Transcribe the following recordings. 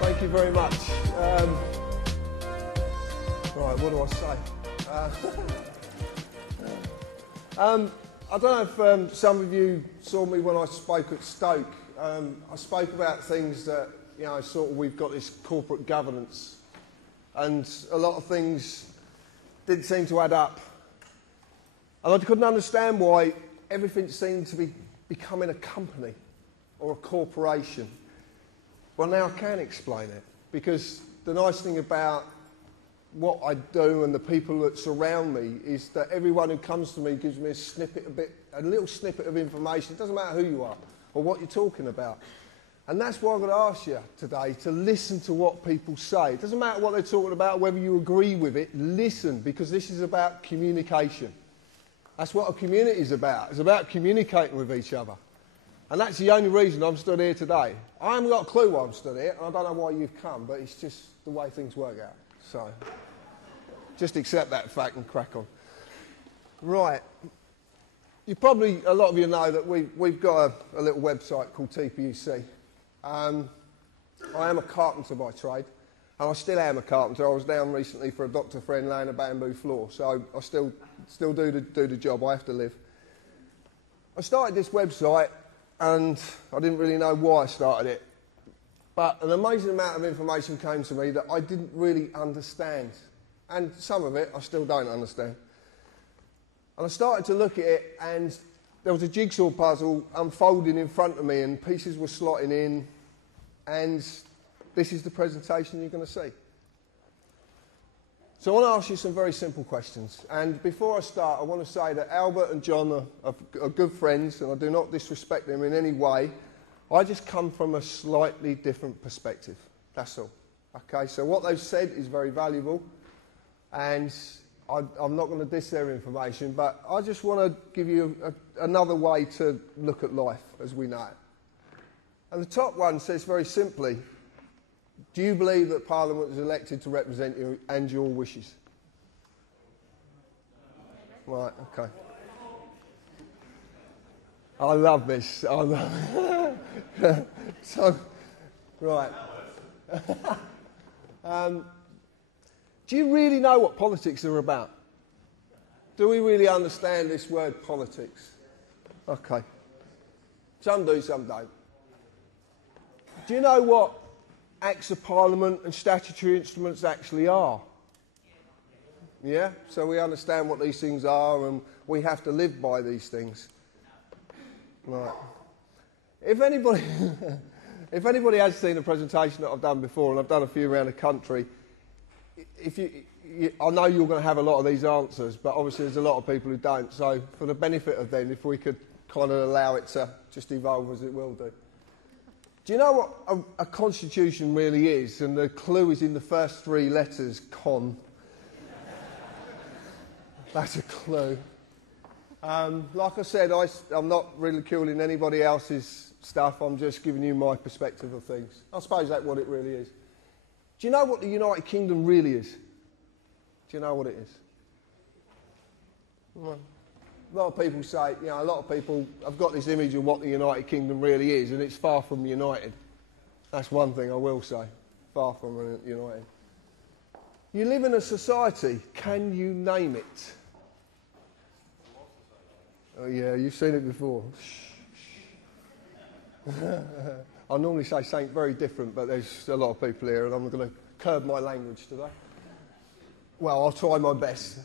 Thank you very much. Right, what do I say? I don't know if some of you saw me when I spoke at Stoke. I spoke about things that, you know, sort of we've got this corporate governance, and a lot of things didn't seem to add up. And I couldn't understand why everything seemed to be becoming a company or a corporation. Well, now I can explain it, because the nice thing about what I do and the people that surround me is that everyone who comes to me gives me a little snippet of information. It doesn't matter who you are or what you're talking about. And that's why I'm going to ask you today to listen to what people say. It doesn't matter what they're talking about, whether you agree with it, listen, because this is about communication. That's what a community is about. It's about communicating with each other. And that's the only reason I'm stood here today. I haven't got a clue why I'm stood here, and I don't know why you've come, but it's just the way things work out. So, just accept that fact and crack on. Right. A lot of you know that we've got a little website called TPUC. I am a carpenter by trade, and I still am a carpenter. I was down recently for a doctor friend laying a bamboo floor, so I still do the job. I have to live. I started this website, and I didn't really know why I started it. But an amazing amount of information came to me that I didn't really understand. And some of it I still don't understand. And I started to look at it, and there was a jigsaw puzzle unfolding in front of me, and pieces were slotting in. And this is the presentation you're going to see. So I want to ask you some very simple questions. And before I start, I want to say that Albert and John are good friends, and I do not disrespect them in any way. I just come from a slightly different perspective. That's all. Okay, so what they've said is very valuable, and I'm not going to diss their information, but I just want to give you another way to look at life as we know it. And the top one says very simply, do you believe that Parliament is elected to represent you and your wishes? Right, okay. I love this. So, right. Do you really know what politics are about? Do we really understand this word politics? Okay. Some do, some don't. Do you know what Acts of Parliament and statutory instruments actually are? Yeah? So we understand what these things are, and we have to live by these things. Right. If anybody has seen a presentation that I've done before, and I've done a few around the country, I know you're going to have a lot of these answers, but obviously there's a lot of people who don't. So for the benefit of them, if we could kind of allow it to just evolve as it will do. Do you know what a constitution really is? And the clue is in the first three letters, con. That's a clue. Like I said, I'm not ridiculing anybody else's stuff. I'm just giving you my perspective of things. I suppose that's what it really is. Do you know what the United Kingdom really is? Do you know what it is? Well, a lot of people say, you know, a lot of people have got this image of what the United Kingdom really is, and it's far from united. That's one thing I will say. Far from united. You live in a society. Can you name it? Oh yeah, you've seen it before. I normally say something very different, but there's a lot of people here, and I'm going to curb my language today. Well, I'll try my best.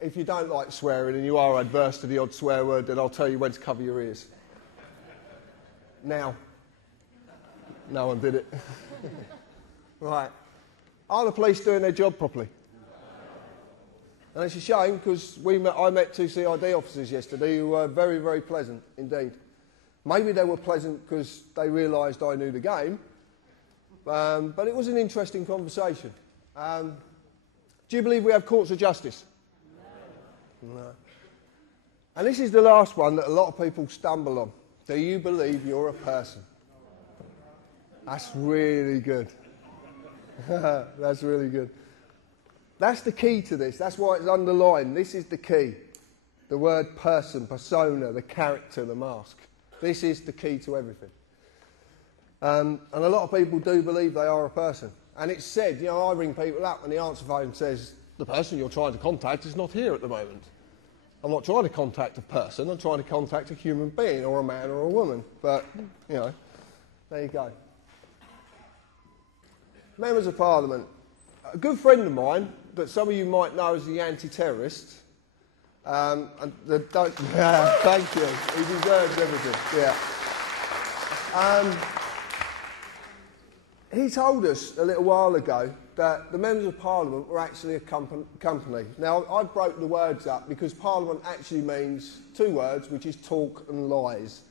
If you don't like swearing and you are adverse to the odd swear word, then I'll tell you when to cover your ears. Now. No one did it. Right. Are the police doing their job properly? And it's a shame because I met two CID officers yesterday who were very, very pleasant indeed. Maybe they were pleasant because they realised I knew the game, but it was an interesting conversation. Do you believe we have courts of justice? No. And this is the last one that a lot of people stumble on. Do you believe you're a person? That's really good. That's really good. That's the key to this. That's why it's underlined. This is the key. The word person, persona, the character, the mask. This is the key to everything. And a lot of people do believe they are a person. And it's said, you know, I ring people up and the answer phone says, the person you're trying to contact is not here at the moment. I'm not trying to contact a person, I'm trying to contact a human being or a man or a woman. But, you know, there you go. Members of Parliament. A good friend of mine that some of you might know as the anti-terrorist. Thank you. He deserves everything. Yeah. He told us a little while ago that the members of Parliament were actually a company. Now, I broke the words up because Parliament actually means two words, which is talk and lies.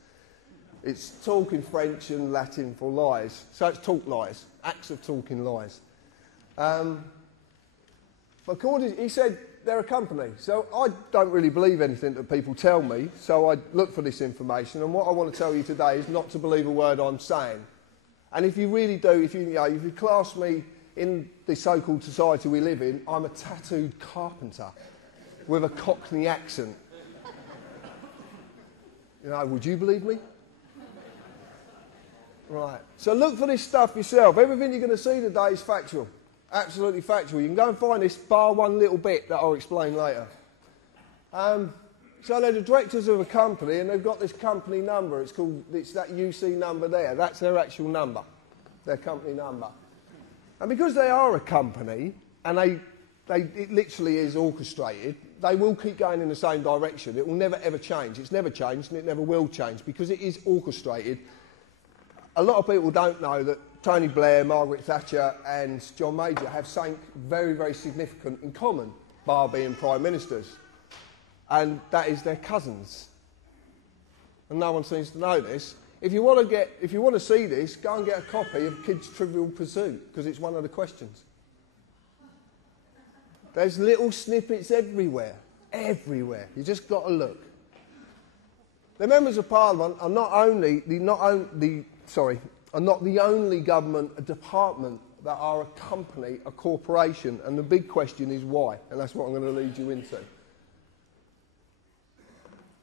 It's talk in French and Latin for lies. So it's talk lies, acts of talking lies. He said they're a company. So I don't really believe anything that people tell me, so I look for this information. And what I want to tell you today is not to believe a word I'm saying. And if you really do, if you class me in the so-called society we live in, I'm a tattooed carpenter with a Cockney accent. You know, would you believe me? Right. So look for this stuff yourself. Everything you're going to see today is factual. Absolutely factual. You can go and find this, bar one little bit that I'll explain later. So they're the directors of a company and they've got this company number. It's that UC number there. That's their actual number, their company number. And because they are a company and it literally is orchestrated, they will keep going in the same direction. It will never ever change. It's never changed and it never will change because it is orchestrated. A lot of people don't know that Tony Blair, Margaret Thatcher and John Major have something very, very significant in common, bar being prime ministers. And that is their cousins. And no one seems to know this. If you want to see this, go and get a copy of Kids' Trivial Pursuit, because it's one of the questions. There's little snippets everywhere. Everywhere. You just got to look. The members of Parliament are not the only government department that are a company, a corporation, and the big question is why, and that's what I'm going to lead you into.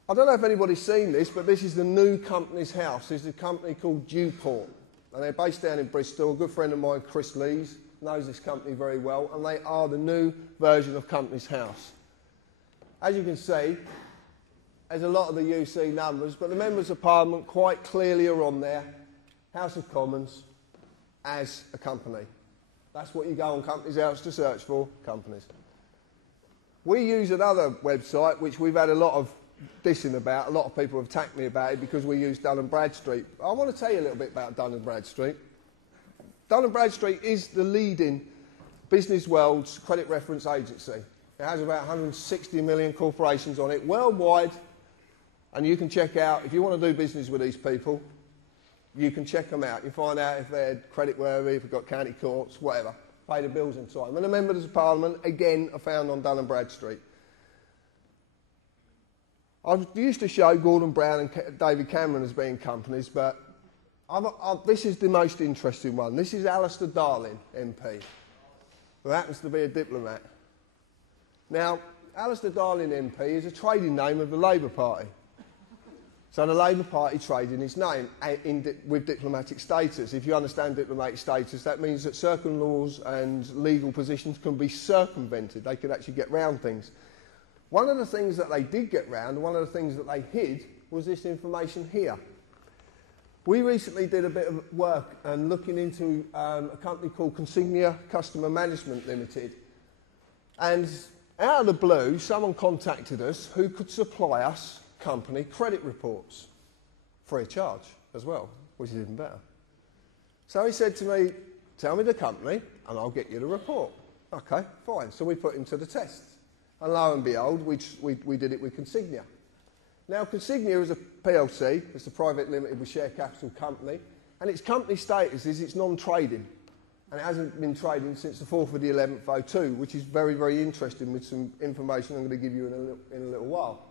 I don't know if anybody's seen this, but this is the new company's house. There's a company called Dewport, and they're based down in Bristol. A good friend of mine, Chris Lees, knows this company very well, and they are the new version of Company's House. As you can see, there's a lot of the UC numbers, but the members of Parliament quite clearly are on there. House of Commons as a company. That's what you go on Company's House to search for, companies. We use another website which we've had a lot of dissing about. A lot of people have attacked me about it because we use Dun & Bradstreet. I want to tell you a little bit about Dun & Bradstreet. Dun & Bradstreet is the leading business world's credit reference agency. It has about 160 million corporations on it worldwide, and you can check out, if you want to do business with these people, you can check them out. You find out if they're creditworthy, if they've got county courts, whatever. Pay the bills in time. And the members of Parliament, again, are found on Dun & Bradstreet. I used to show Gordon Brown and David Cameron as being companies, but this is the most interesting one. This is Alistair Darling, MP, who happens to be a diplomat. Now, Alistair Darling MP is a trading name of the Labour Party. So the Labour Party trade in his name with diplomatic status. If you understand diplomatic status, that means that certain laws and legal positions can be circumvented. They could actually get round things. One of the things that they did get round, one of the things that they hid, was this information here. We recently did a bit of work and looking into a company called Consignia Customer Management Limited. And out of the blue, someone contacted us who could supply us company credit reports free of charge as well, which is even better. So he said to me, tell me the company and I'll get you the report. Okay, fine. So we put him to the test. And lo and behold, we did it with Consignia. Now, Consignia is a PLC, it's a private limited with share capital company, and its company status is it's non-trading. And it hasn't been trading since the 4th of the 11th, 2002, which is very, very interesting with some information I'm going to give you in a little while.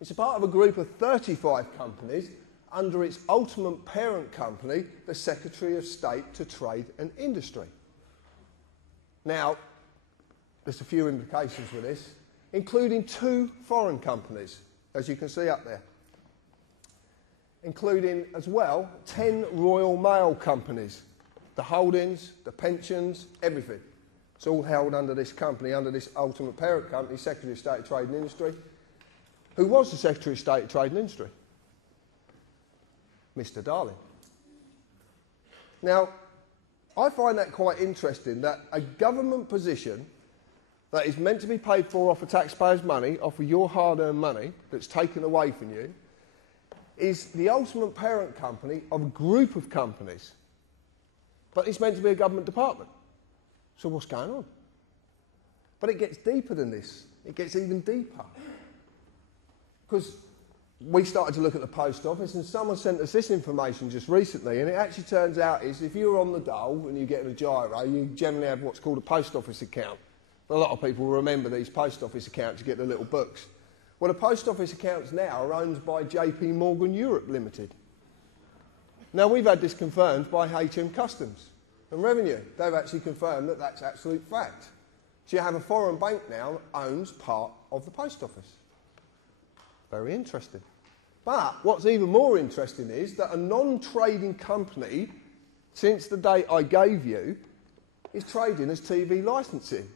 It's a part of a group of 35 companies under its ultimate parent company, the Secretary of State to Trade and Industry. Now, there's a few implications with this, including 2 foreign companies, as you can see up there, including as well 10 Royal Mail companies, the holdings, the pensions, everything. It's all held under this company, under this ultimate parent company, Secretary of State of Trade and Industry. Who was the Secretary of State of Trade and Industry? Mr. Darling. Now, I find that quite interesting, that a government position that is meant to be paid for off of taxpayers' money, off of your hard-earned money that's taken away from you, is the ultimate parent company of a group of companies. But it's meant to be a government department. So what's going on? But it gets deeper than this. It gets even deeper. Because we started to look at the post office, and someone sent us this information just recently, and it actually turns out is if you're on the dole and you get a gyro, you generally have what's called a post office account. A lot of people remember these post office accounts, you get the little books. Well, the post office accounts now are owned by JP Morgan Europe Limited. Now, we've had this confirmed by HM Customs and Revenue. They've actually confirmed that that's absolute fact. So you have a foreign bank now that owns part of the post office. Very interesting. But what's even more interesting is that a non-trading company, since the date I gave you, is trading as TV licensing.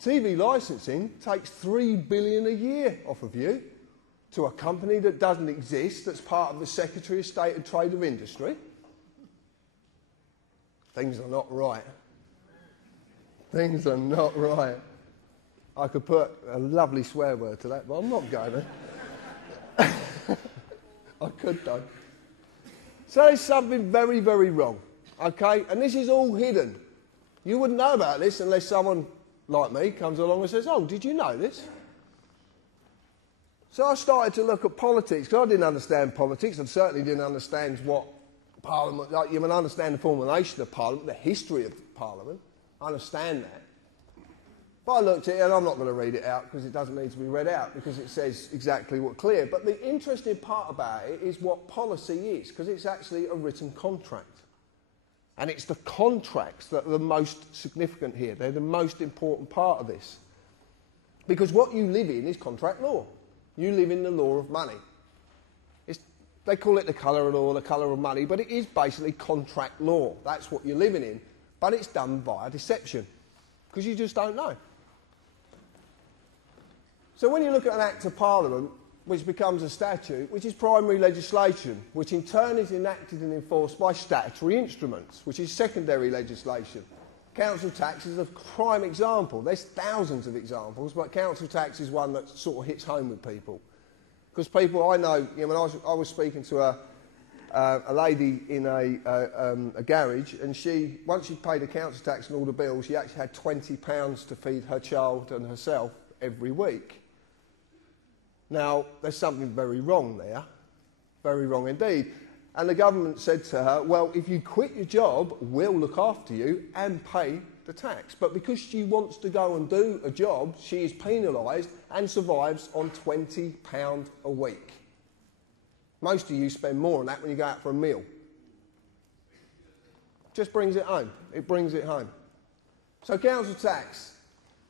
TV licensing takes $3 billion a year off of you to a company that doesn't exist, that's part of the Secretary of State of Trade and Industry. Things are not right. Things are not right. I could put a lovely swear word to that, but I'm not going to. I could though. So there's something very, very wrong, okay? And this is all hidden. You wouldn't know about this unless someone like me comes along and says, oh, did you know this? So I started to look at politics, because I didn't understand politics, and certainly didn't understand what Parliament, like, you can understand the formulation of Parliament, the history of Parliament, I understand that. But I looked at it, and I'm not going to read it out because it doesn't need to be read out, because it says exactly what's clear. But the interesting part about it is what policy is, because it's actually a written contract. And it's the contracts that are the most significant here. They're the most important part of this. Because what you live in is contract law. You live in the law of money. They call it the colour of law, the colour of money, but it is basically contract law. That's what you're living in. But it's done via deception, because you just don't know. So when you look at an Act of Parliament, which becomes a statute, which is primary legislation, which in turn is enacted and enforced by statutory instruments, which is secondary legislation. Council tax is a prime example. There's thousands of examples, but council tax is one that sort of hits home with people. Because people I know, when I was speaking to a lady in a garage, and once she'd paid the council tax and all the bills, she actually had £20 to feed her child and herself every week. Now, there's something very wrong there, very wrong indeed. And the government said to her, well, if you quit your job, we'll look after you and pay the tax. But because she wants to go and do a job, she is penalised and survives on £20 a week. Most of you spend more on that when you go out for a meal. Just brings it home. It brings it home. So council tax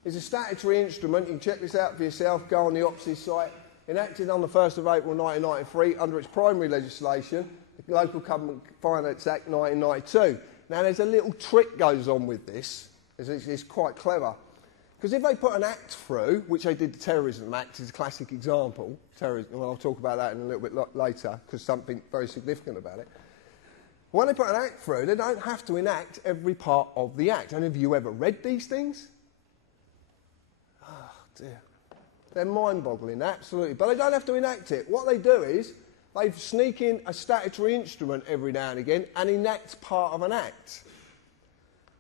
is a statutory instrument. You can check this out for yourself. Go on the OPSIS site. Enacted on the 1st of April 1993 under its primary legislation, the Local Government Finance Act 1992. Now there's a little trick goes on with this. It's quite clever. Because if they put an act through, which they did the Terrorism Act, is a classic example. Terrorism, well, I'll talk about that in a little bit later, because something very significant about it. When they put an act through, they don't have to enact every part of the act. And have you ever read these things? Oh, dear. They're mind-boggling, absolutely. But they don't have to enact it. What they do is they sneak in a statutory instrument every now and again and enact part of an act.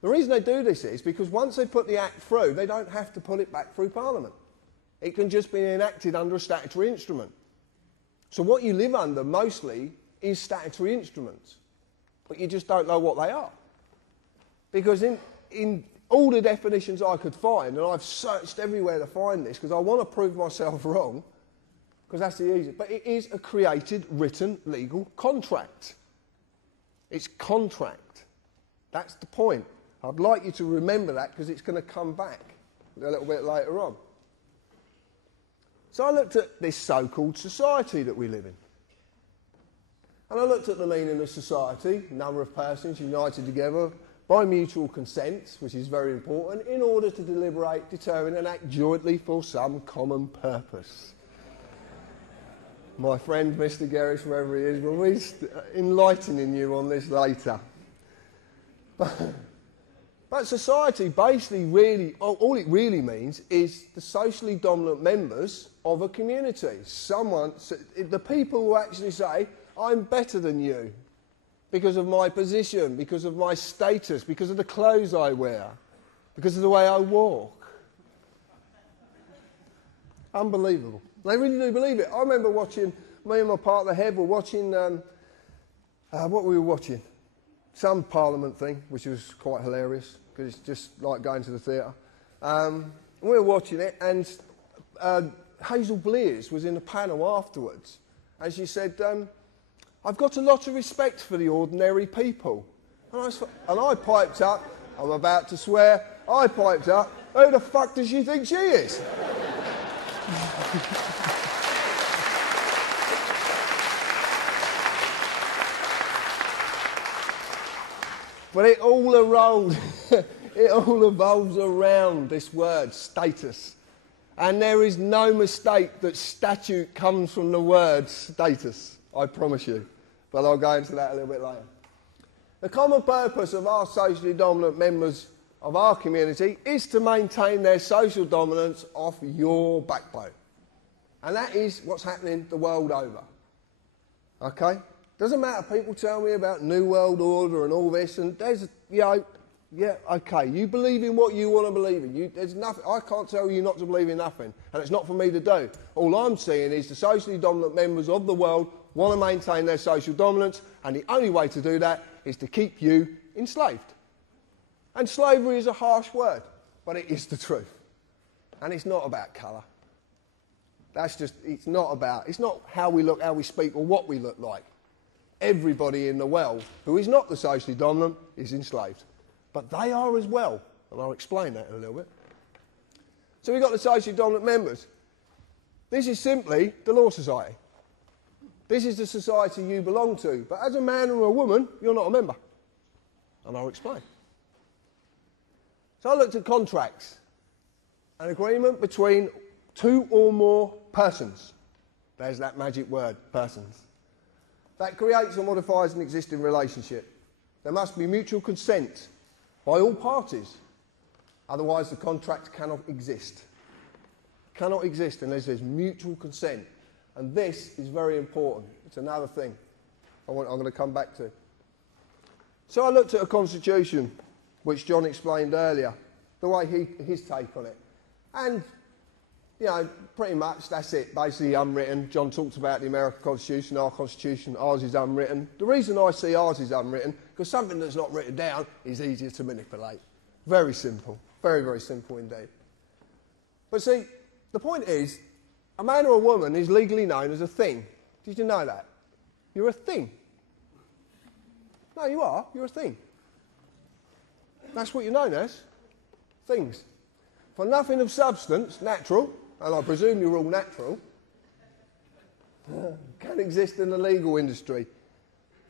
The reason they do this is because once they put the act through, they don't have to put it back through Parliament. It can just be enacted under a statutory instrument. So what you live under mostly is statutory instruments, but you just don't know what they are. Because in all the definitions I could find, and I've searched everywhere to find this because I want to prove myself wrong, because that's the easiest, but it is a created, written, legal contract. It's contract. That's the point. I'd like you to remember that because it's going to come back a little bit later on. So I looked at this so-called society that we live in. And I looked at the meaning of society, number of persons united together by mutual consent, which is very important, in order to deliberate, determine and act jointly for some common purpose. My friend, Mr. Gerrish, wherever he is, will be enlightening you on this later. But society basically really, all it really means is the socially dominant members of a community. The people who actually say, I'm better than you because of my position, because of my status, because of the clothes I wear, because of the way I walk. Unbelievable. They really do believe it. I remember watching, me and my partner Hev were watching, what were we watching? Some Parliament thing, which was quite hilarious, because it's just like going to the theatre. We were watching it, and Hazel Blears was in the panel afterwards, and she said, I've got a lot of respect for the ordinary people. And I piped up, I'm about to swear, I piped up, who the fuck does she think she is? But it all evolves around this word, status. And there is no mistake that statute comes from the word status, I promise you. But I'll go into that a little bit later. The common purpose of our socially dominant members of our community is to maintain their social dominance off your backbone. And that is what's happening the world over. Okay? Doesn't matter, people tell me about New World Order and all this, and there's, yeah, okay, you believe in what you want to believe in. There's nothing, I can't tell you not to believe in nothing, and it's not for me to do. All I'm saying is the socially dominant members of the world want to maintain their social dominance, and the only way to do that is to keep you enslaved. And slavery is a harsh word, but it is the truth. And it's not about colour. It's not how we look, how we speak, or what we look like. Everybody in the world who is not the socially dominant is enslaved. But they are as well, and I'll explain that in a little bit. So we've got the socially dominant members. This is simply the Law Society. This is the society you belong to, but as a man or a woman, you're not a member. And I'll explain. So I looked at contracts. An agreement between two or more persons. There's that magic word, persons. That creates or modifies an existing relationship. There must be mutual consent by all parties. Otherwise, the contract cannot exist. Cannot exist unless there's mutual consent. And this is very important. It's another thing I'm going to come back to. So I looked at a constitution, which John explained earlier, the way his take on it. And you know, pretty much that's it, basically unwritten. John talked about the American Constitution, our Constitution, ours is unwritten. The reason I see ours is unwritten, because something that's not written down is easier to manipulate. Very simple, very, very simple indeed. But see, the point is, a man or a woman is legally known as a thing. Did you know that? You're a thing. No, you are, you're a thing. That's what you're known as, things. For nothing of substance, natural, and I presume you're all natural, can exist in the legal industry.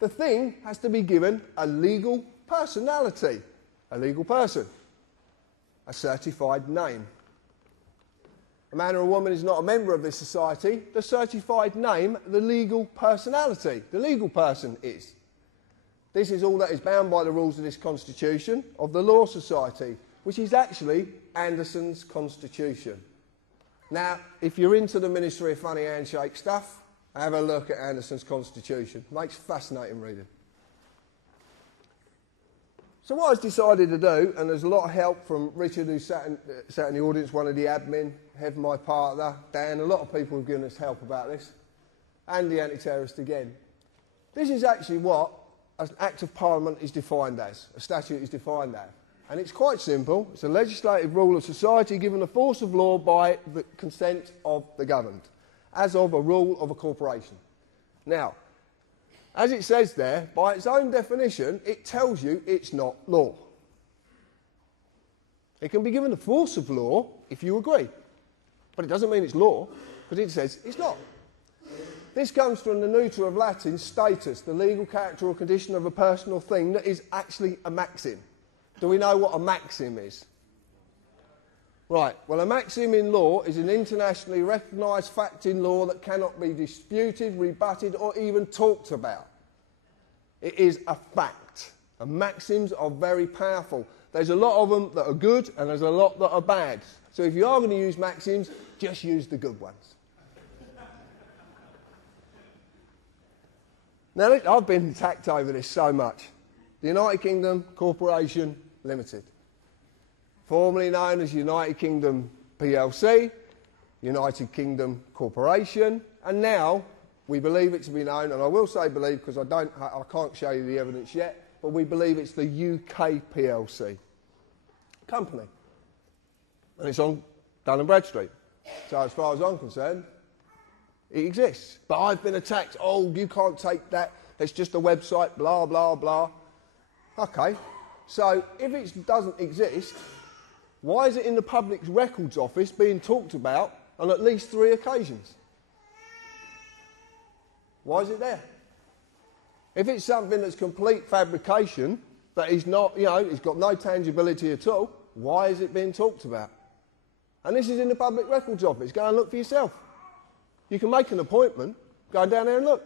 The thing has to be given a legal personality, a legal person, a certified name. A man or a woman is not a member of this society. The certified name, the legal personality, the legal person is. This is all that is bound by the rules of this constitution of the Law Society, which is actually Anderson's Constitution. Now, if you're into the Ministry of Funny Handshake stuff, have a look at Anderson's Constitution. Makes fascinating reading. So what I've decided to do, and there's a lot of help from Richard, who sat in the audience, one of the admin, Heaven, my partner, Dan, a lot of people have given us help about this, and the anti-terrorist again. This is actually what an Act of Parliament is defined as, a statute is defined as. And it's quite simple. It's a legislative rule of society given the force of law by the consent of the governed, as of a rule of a corporation. Now, as it says there, by its own definition, it tells you it's not law. It can be given the force of law if you agree. But it doesn't mean it's law, because it says it's not. This comes from the neuter of Latin, status, the legal character or condition of a person or thing that is actually a maxim. Do we know what a maxim is? Right, well, a maxim in law is an internationally recognised fact in law that cannot be disputed, rebutted, or even talked about. It is a fact. And maxims are very powerful. There's a lot of them that are good, and there's a lot that are bad. So if you are going to use maxims, just use the good ones. Now, I've been attacked over this so much. The United Kingdom Corporation Limited, formerly known as United Kingdom PLC, United Kingdom Corporation, and now we believe it to be known, and I will say believe because I can't show you the evidence yet, but we believe it's the UK PLC company, and it's on Dun & Bradstreet. So as far as I'm concerned, it exists. But I've been attacked. Oh, you can't take that. It's just a website. Blah blah blah. Okay. So if it doesn't exist, why is it in the Public Records Office being talked about on at least 3 occasions? Why is it there? If it's something that's complete fabrication, that is not, it's got no tangibility at all, why is it being talked about? And this is in the Public Records Office. Go and look for yourself. You can make an appointment, go down there and look.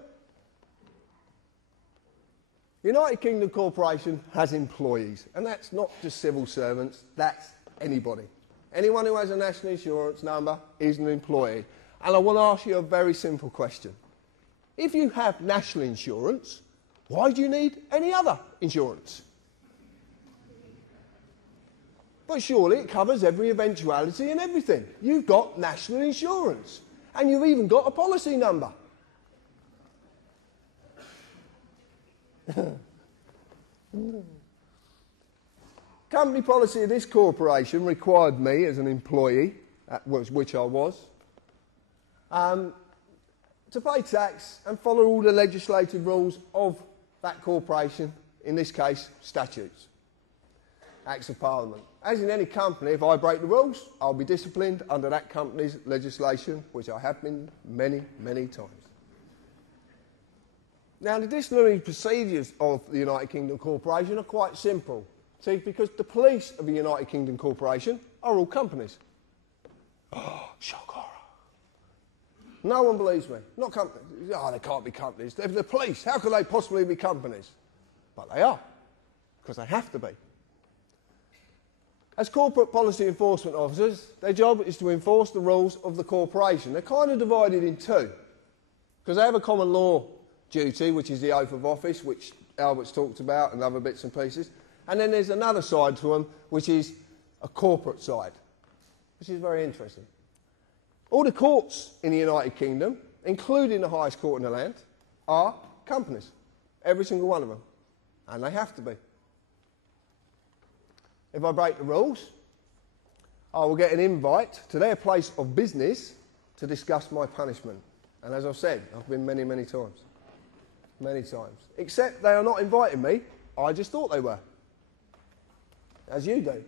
United Kingdom Corporation has employees, and that's not just civil servants, that's anybody. Anyone who has a national insurance number is an employee. And I want to ask you a very simple question. If you have national insurance, why do you need any other insurance? But surely it covers every eventuality and everything. You've got national insurance, and you've even got a policy number. Company policy of this corporation required me as an employee, which I was, to pay tax and follow all the legislative rules of that corporation, in this case, statutes, Acts of Parliament. As in any company, if I break the rules, I'll be disciplined under that company's legislation, which I have been many, many times. Now, the disciplinary procedures of the United Kingdom Corporation are quite simple. See, because the police of the United Kingdom Corporation are all companies. Oh, shock horror. No one believes me. Not companies. Oh, they can't be companies. They're the police. How could they possibly be companies? But they are, because they have to be. As corporate policy enforcement officers, their job is to enforce the rules of the corporation. They're kind of divided in 2, because they have a common law duty, which is the oath of office, which Albert's talked about, and other bits and pieces. And then there's another side to them, which is a corporate side, which is very interesting. All the courts in the United Kingdom, including the highest court in the land, are companies. Every single one of them. And they have to be. If I break the rules, I will get an invite to their place of business to discuss my punishment. And as I've said, I've been many, many times. Many times. Except they are not inviting me. I just thought they were. As you do.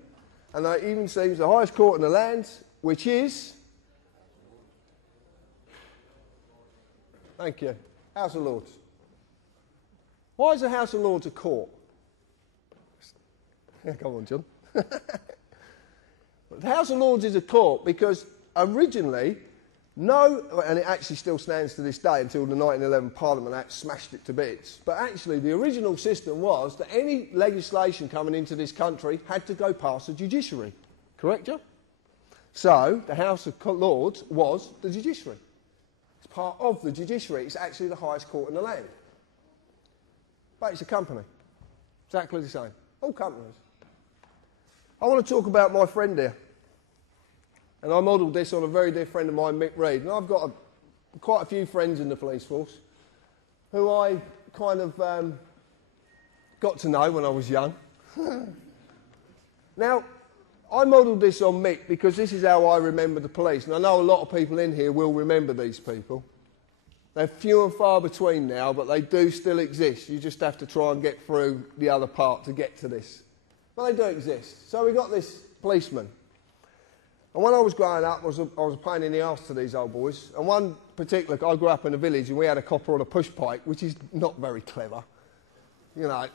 And it even seems the highest court in the land, which is... Thank you. House of Lords. Why is the House of Lords a court? Come on, John. The House of Lords is a court because originally, and it actually still stands to this day until the 1911 Parliament Act smashed it to bits, but actually the original system was that any legislation coming into this country had to go past the judiciary. Correct, John? So, the House of Lords was the judiciary. It's part of the judiciary. It's actually the highest court in the land. But it's a company. Exactly the same. All companies. I want to talk about my friend here. And I modelled this on a very dear friend of mine, Mick Reed. And I've got quite a few friends in the police force who I kind of got to know when I was young. Now, I modelled this on Mick because this is how I remember the police. And I know a lot of people in here will remember these people. They're few and far between now, but they do still exist. You just have to try and get through the other part to get to this. But they do exist. So we got this policeman. And when I was growing up, I was a pain in the arse to these old boys. And one particular, I grew up in a village and we had a copper on a push pike, which is not very clever. You know,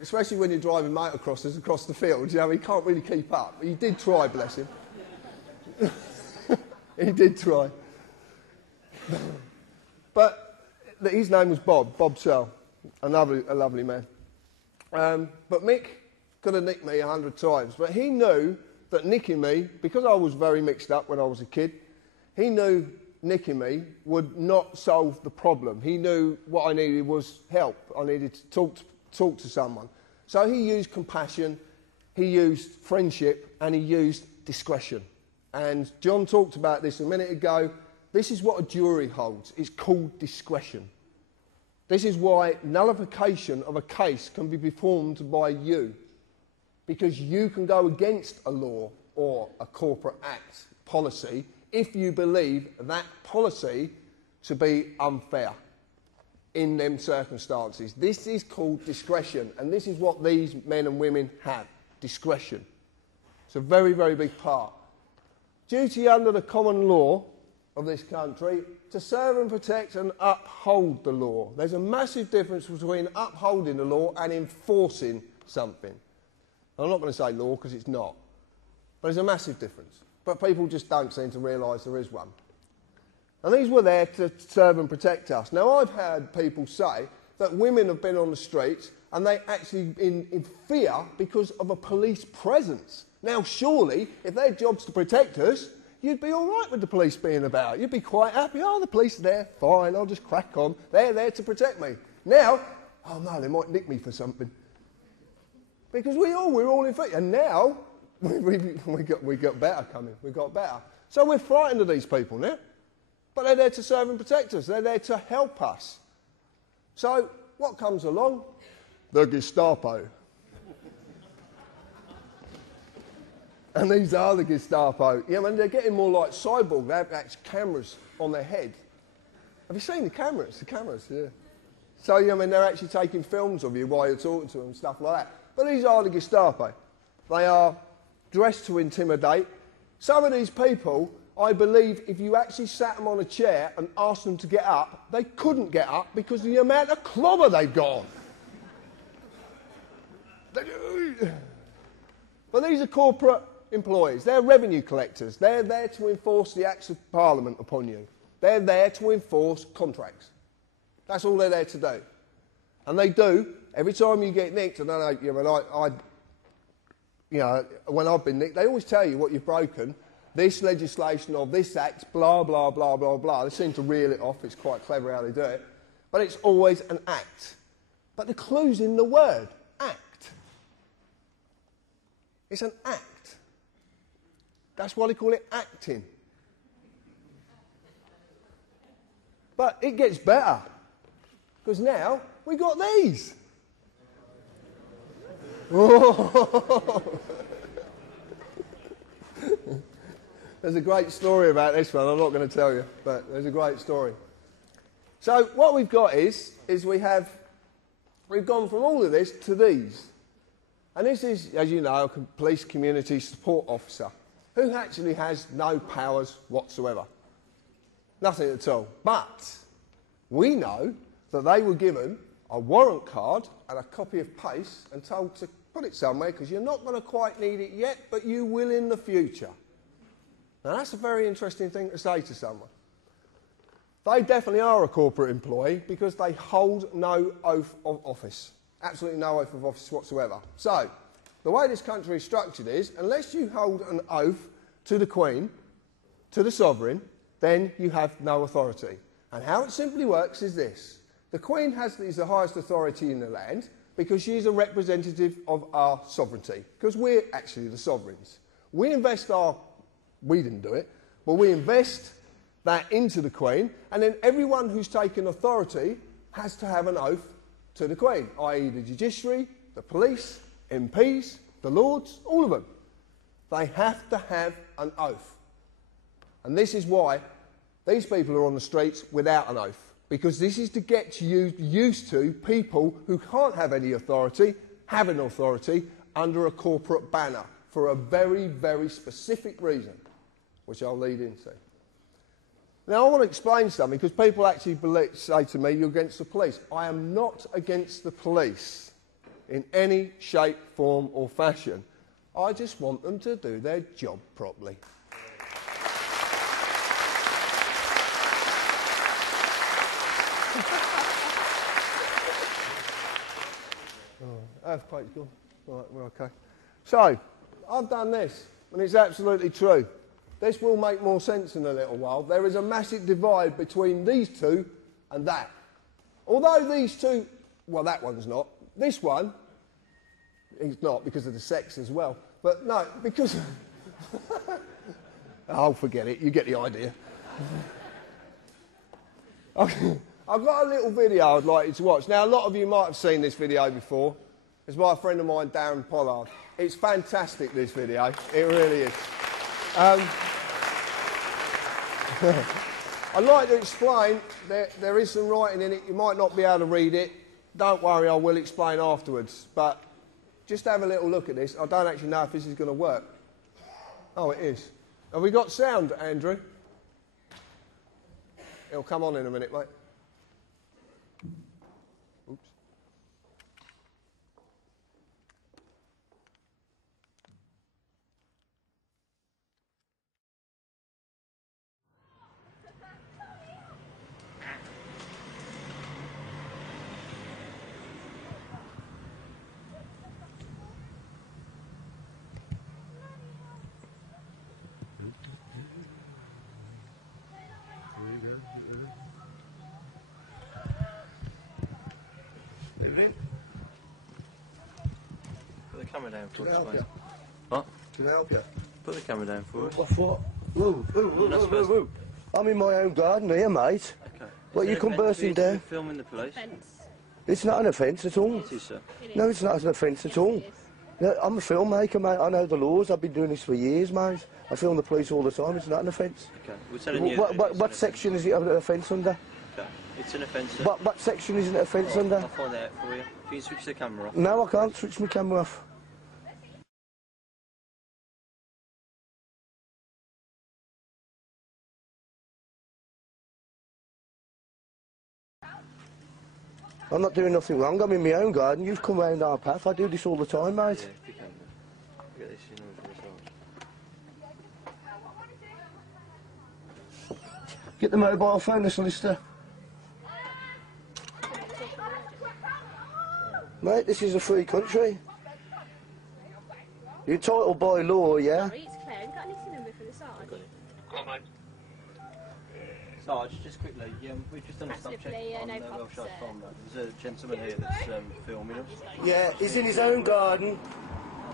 especially when you're driving motocrossers across the field, you know, he can't really keep up. He did try, bless him. He did try. But his name was Bob Searle, a lovely man. But Mick could have nicked me 100 times, but he knew that nicking me, because I was very mixed up when I was a kid, he knew nicking me would not solve the problem. He knew what I needed was help. I needed to talk to someone. So he used compassion, he used friendship, and he used discretion. And John talked about this a minute ago. This is what a jury holds. It's called discretion. This is why nullification of a case can be performed by you, because you can go against a law or a corporate act policy if you believe that policy to be unfair in them circumstances. This is called discretion, and this is what these men and women have, discretion. It's a very, very big part. Duty under the common law of this country to serve and protect and uphold the law. There's a massive difference between upholding the law and enforcing something. I'm not going to say law because it's not, but there's a massive difference. But people just don't seem to realise there is one. And these were there to serve and protect us. Now, I've heard people say that women have been on the streets and they actually in fear because of a police presence. Now, surely, if their job's to protect us, you'd be all right with the police being about. You'd be quite happy. Oh, the police are there. Fine, I'll just crack on. They're there to protect me. Now, oh no, they might nick me for something. Because we're all in fear. And now, we got better coming. We got better. So we're frightened of these people now. But they're there to serve and protect us. They're there to help us. So what comes along? The Gestapo. And these are the Gestapo. Yeah, I mean, they're getting more like cyborg. They have actually cameras on their head. Have you seen the cameras? The cameras, yeah. So, yeah, I mean, they're actually taking films of you while you're talking to them and stuff like that. But these are the Gestapo. They are dressed to intimidate. Some of these people, I believe, if you actually sat them on a chair and asked them to get up, they couldn't get up because of the amount of clobber they've got on. But these are corporate employees. They're revenue collectors. They're there to enforce the acts of Parliament upon you. They're there to enforce contracts. That's all they're there to do. And they do. Every time you get nicked, and I know, when I've been nicked, they always tell you what you've broken. This legislation or this act, blah, blah, blah, blah, blah. They seem to reel it off. It's quite clever how they do it. But it's always an act. But the clue's in the word, act. It's an act. That's why they call it acting. But it gets better. Because now we got these. There's a great story about this one. I'm not going to tell you, but there's a great story. So what we've got is we've gone from all of this to these. And this is, as you know, a police community support officer who actually has no powers whatsoever. Nothing at all. But we know that they were given a warrant card and a copy of PACE and told to put it somewhere because you're not going to quite need it yet, but you will in the future. Now that's a very interesting thing to say to someone. They definitely are a corporate employee because they hold no oath of office. Absolutely no oath of office whatsoever. So, the way this country is structured is, unless you hold an oath to the Queen, to the Sovereign, then you have no authority. And how it simply works is this. The Queen is the highest authority in the land. because she is a representative of our sovereignty, because we're actually the sovereigns. We didn't do it, but we invest that into the Queen, and then everyone who's taken authority has to have an oath to the Queen, i.e. the judiciary, the police, MPs, the Lords, all of them. They have to have an oath. And this is why these people are on the streets without an oath, because this is to get you used to people who can't have any authority, having authority under a corporate banner for a very, very specific reason, which I'll lead into. Now, I want to explain something, because people actually say to me, you're against the police. I am not against the police in any shape, form or fashion. I just want them to do their job properly. Earthquake's gone. Right, we're okay. So, I've done this, and it's absolutely true. This will make more sense in a little while. There is a massive divide between these two and that. Although these two, well, that one's not. This one, it's not because of the sex as well. But no, because... oh, forget it. You get the idea. I've got a little video I'd like you to watch. Now, a lot of you might have seen this video before. It's by a friend of mine, Darren Pollard. It's fantastic, this video. It really is. I'd like to explain, there is some writing in it. You might not be able to read it. Don't worry, I will explain afterwards. But just have a little look at this. I don't actually know if this is going to work. Oh, it is. Have we got sound, Andrew? It'll come on in a minute, mate. Oops. Put the camera down for us, mate. What? Can I help you? Put the camera down for us. What? Whoa. I'm in my own garden here, mate. Okay. What, you come bursting down? Filming the police? It's not an offence at all. It is, sir. No, it's not an offence at all. No, I'm a filmmaker, mate. I know the laws. I've been doing this for years, mate. I film the police all the time. It's not an offence. Okay. We're telling you What section is it an offence under? Okay. It's an offence, sir. What section is it an offence under? I'll find out for you. If you can switch the camera off. No, I can't switch my camera off. I'm not doing nothing wrong. I'm in my own garden. You've come round our path. I do this all the time, mate. Yeah, if you can. Get this in order as well. Get the mobile phone, the solicitor. Mate, this is a free country. You're entitled by law, yeah? Sorry, it's Claire. Have you got a listening number for the Sarge? Sarge, just quickly, we've just done a stop check on no problem, Welsh sir. Farm. There's a gentleman here that's filming us. Yeah, he's in his own garden,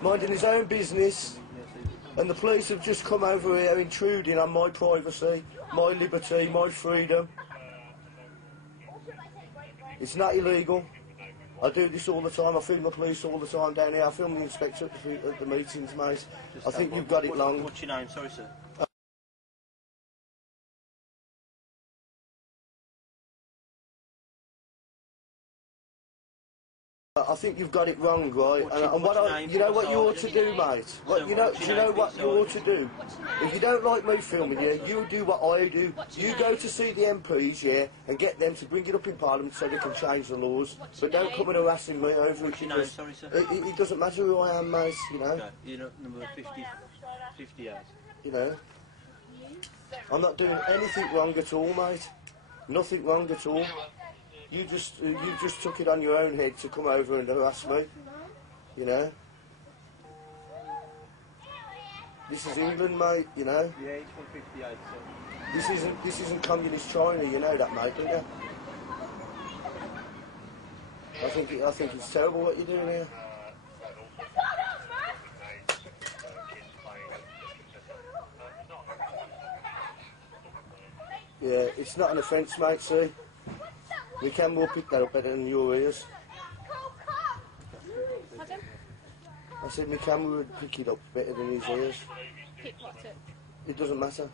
minding his own business, and the police have just come over here intruding on my privacy, my liberty, my freedom. It's not illegal. I do this all the time. I film the police all the time down here. I film the inspector at the meetings, mate. I think you've got it long. What's your name? Sorry, sir. I think you've got it wrong, right? You know what you ought to do, mate? Do you know what you ought to do? If you don't like me filming you, you do what I do. You go to see the MPs, yeah, and get them to bring it up in Parliament so they can change the laws. But don't come and harassing me over it. Your name? Sorry, sir. It doesn't matter who I am, mate, you know. Okay. You're not number 58. You know. I'm not doing anything wrong at all, mate. Nothing wrong at all. You just took it on your own head to come over and harass me, you know. This is England, mate, you know. Yeah, it's from 58, sir. This isn't communist China, you know that, mate, don't you? I think it's terrible what you're doing here. Yeah, it's not an offence, mate, see? We can more pick that up better than your ears. Pardon? I said my camera would pick it up better than his ears. Pick what up? It doesn't matter.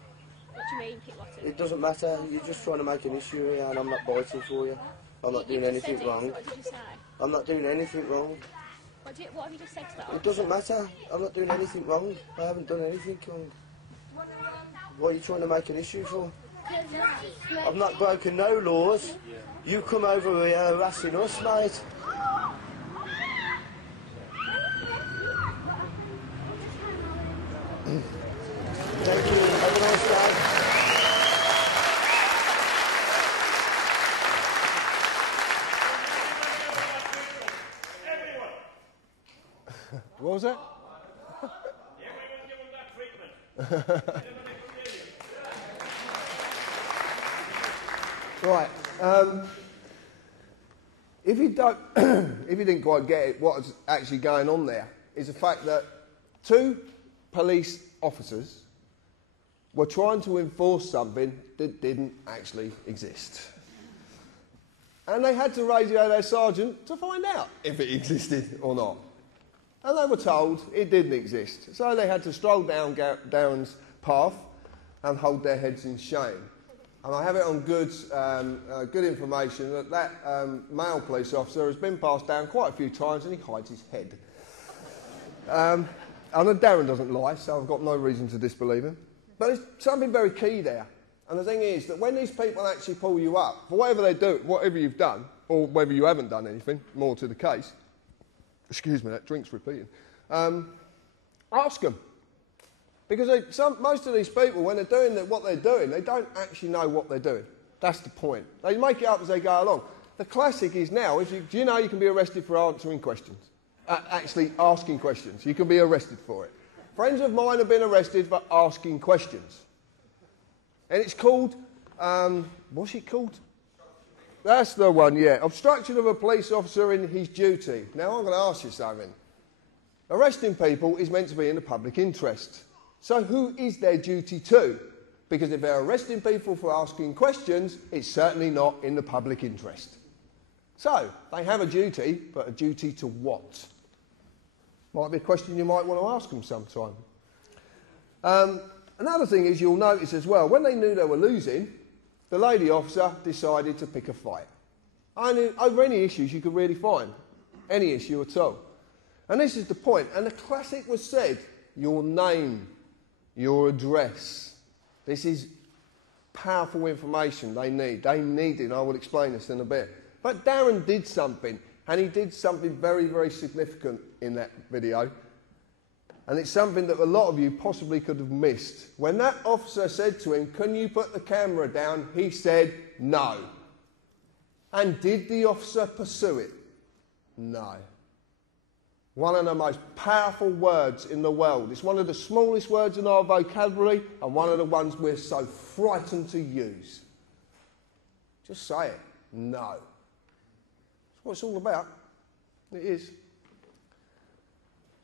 What do you mean, pick what up? It doesn't matter. You're just trying to make an issue here and I'm not biting for you. I'm not doing anything wrong. What did you say? I'm not doing anything wrong. What have you just said to that? It doesn't matter. I'm not doing anything wrong. I haven't done anything wrong. What are you trying to make an issue for? I've not broken no laws. You come over here harassing us, mate. Thank you. Have a nice day. What was that? Right. If you don't, if you didn't quite get it, what's actually going on there is the fact that 2 police officers were trying to enforce something that didn't actually exist. And they had to radio their sergeant to find out if it existed or not. And they were told it didn't exist. So they had to stroll down Darren's path and hold their heads in shame. And I have it on good information that male police officer has been passed down quite a few times and he hides his head. And Darren doesn't lie, so I've got no reason to disbelieve him. But there's something very key there. And the thing is that when these people actually pull you up, for whatever they do, whatever you've done, or whether you haven't done anything, more to the case, excuse me, that drink's repeating, ask them. Because most of these people, when they're doing what they're doing, they don't actually know what they're doing. That's the point. They make it up as they go along. The classic is now, do you know you can be arrested for answering questions? Actually asking questions. You can be arrested for it. Friends of mine have been arrested for asking questions. And it's called, what's it called? That's the one, yeah. Obstruction of a police officer in his duty. Now, I'm going to ask you something. Arresting people is meant to be in the public interest. So who is their duty to? Because if they're arresting people for asking questions, it's certainly not in the public interest. So, they have a duty, but a duty to what? Might be a question you might want to ask them sometime. Another thing is you'll notice as well, when they knew they were losing, the lady officer decided to pick a fight. Over any issues you could really find. Any issue at all. And this is the point. And the classic was said, your name, your address. This is powerful information they need. They need it, and I will explain this in a bit. But Darren did something, and he did something very, very significant in that video. And it's something that a lot of you possibly could have missed. When that officer said to him, "Can you put the camera down?" he said, "No." And did the officer pursue it? No. One of the most powerful words in the world. It's one of the smallest words in our vocabulary and one of the ones we're so frightened to use. Just say it. No. That's what it's all about. It is.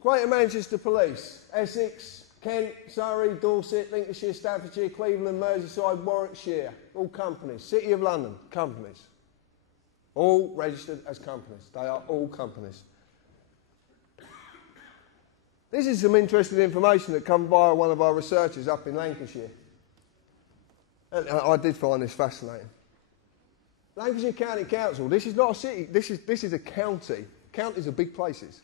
Greater Manchester Police, Essex, Kent, Surrey, Dorset, Lincolnshire, Staffordshire, Cleveland, Merseyside, Warwickshire, all companies. City of London, companies. All registered as companies. They are all companies. This is some interesting information that come via one of our researchers up in Lancashire. And I did find this fascinating. Lancashire County Council, this is not a city, this is a county. Counties are big places.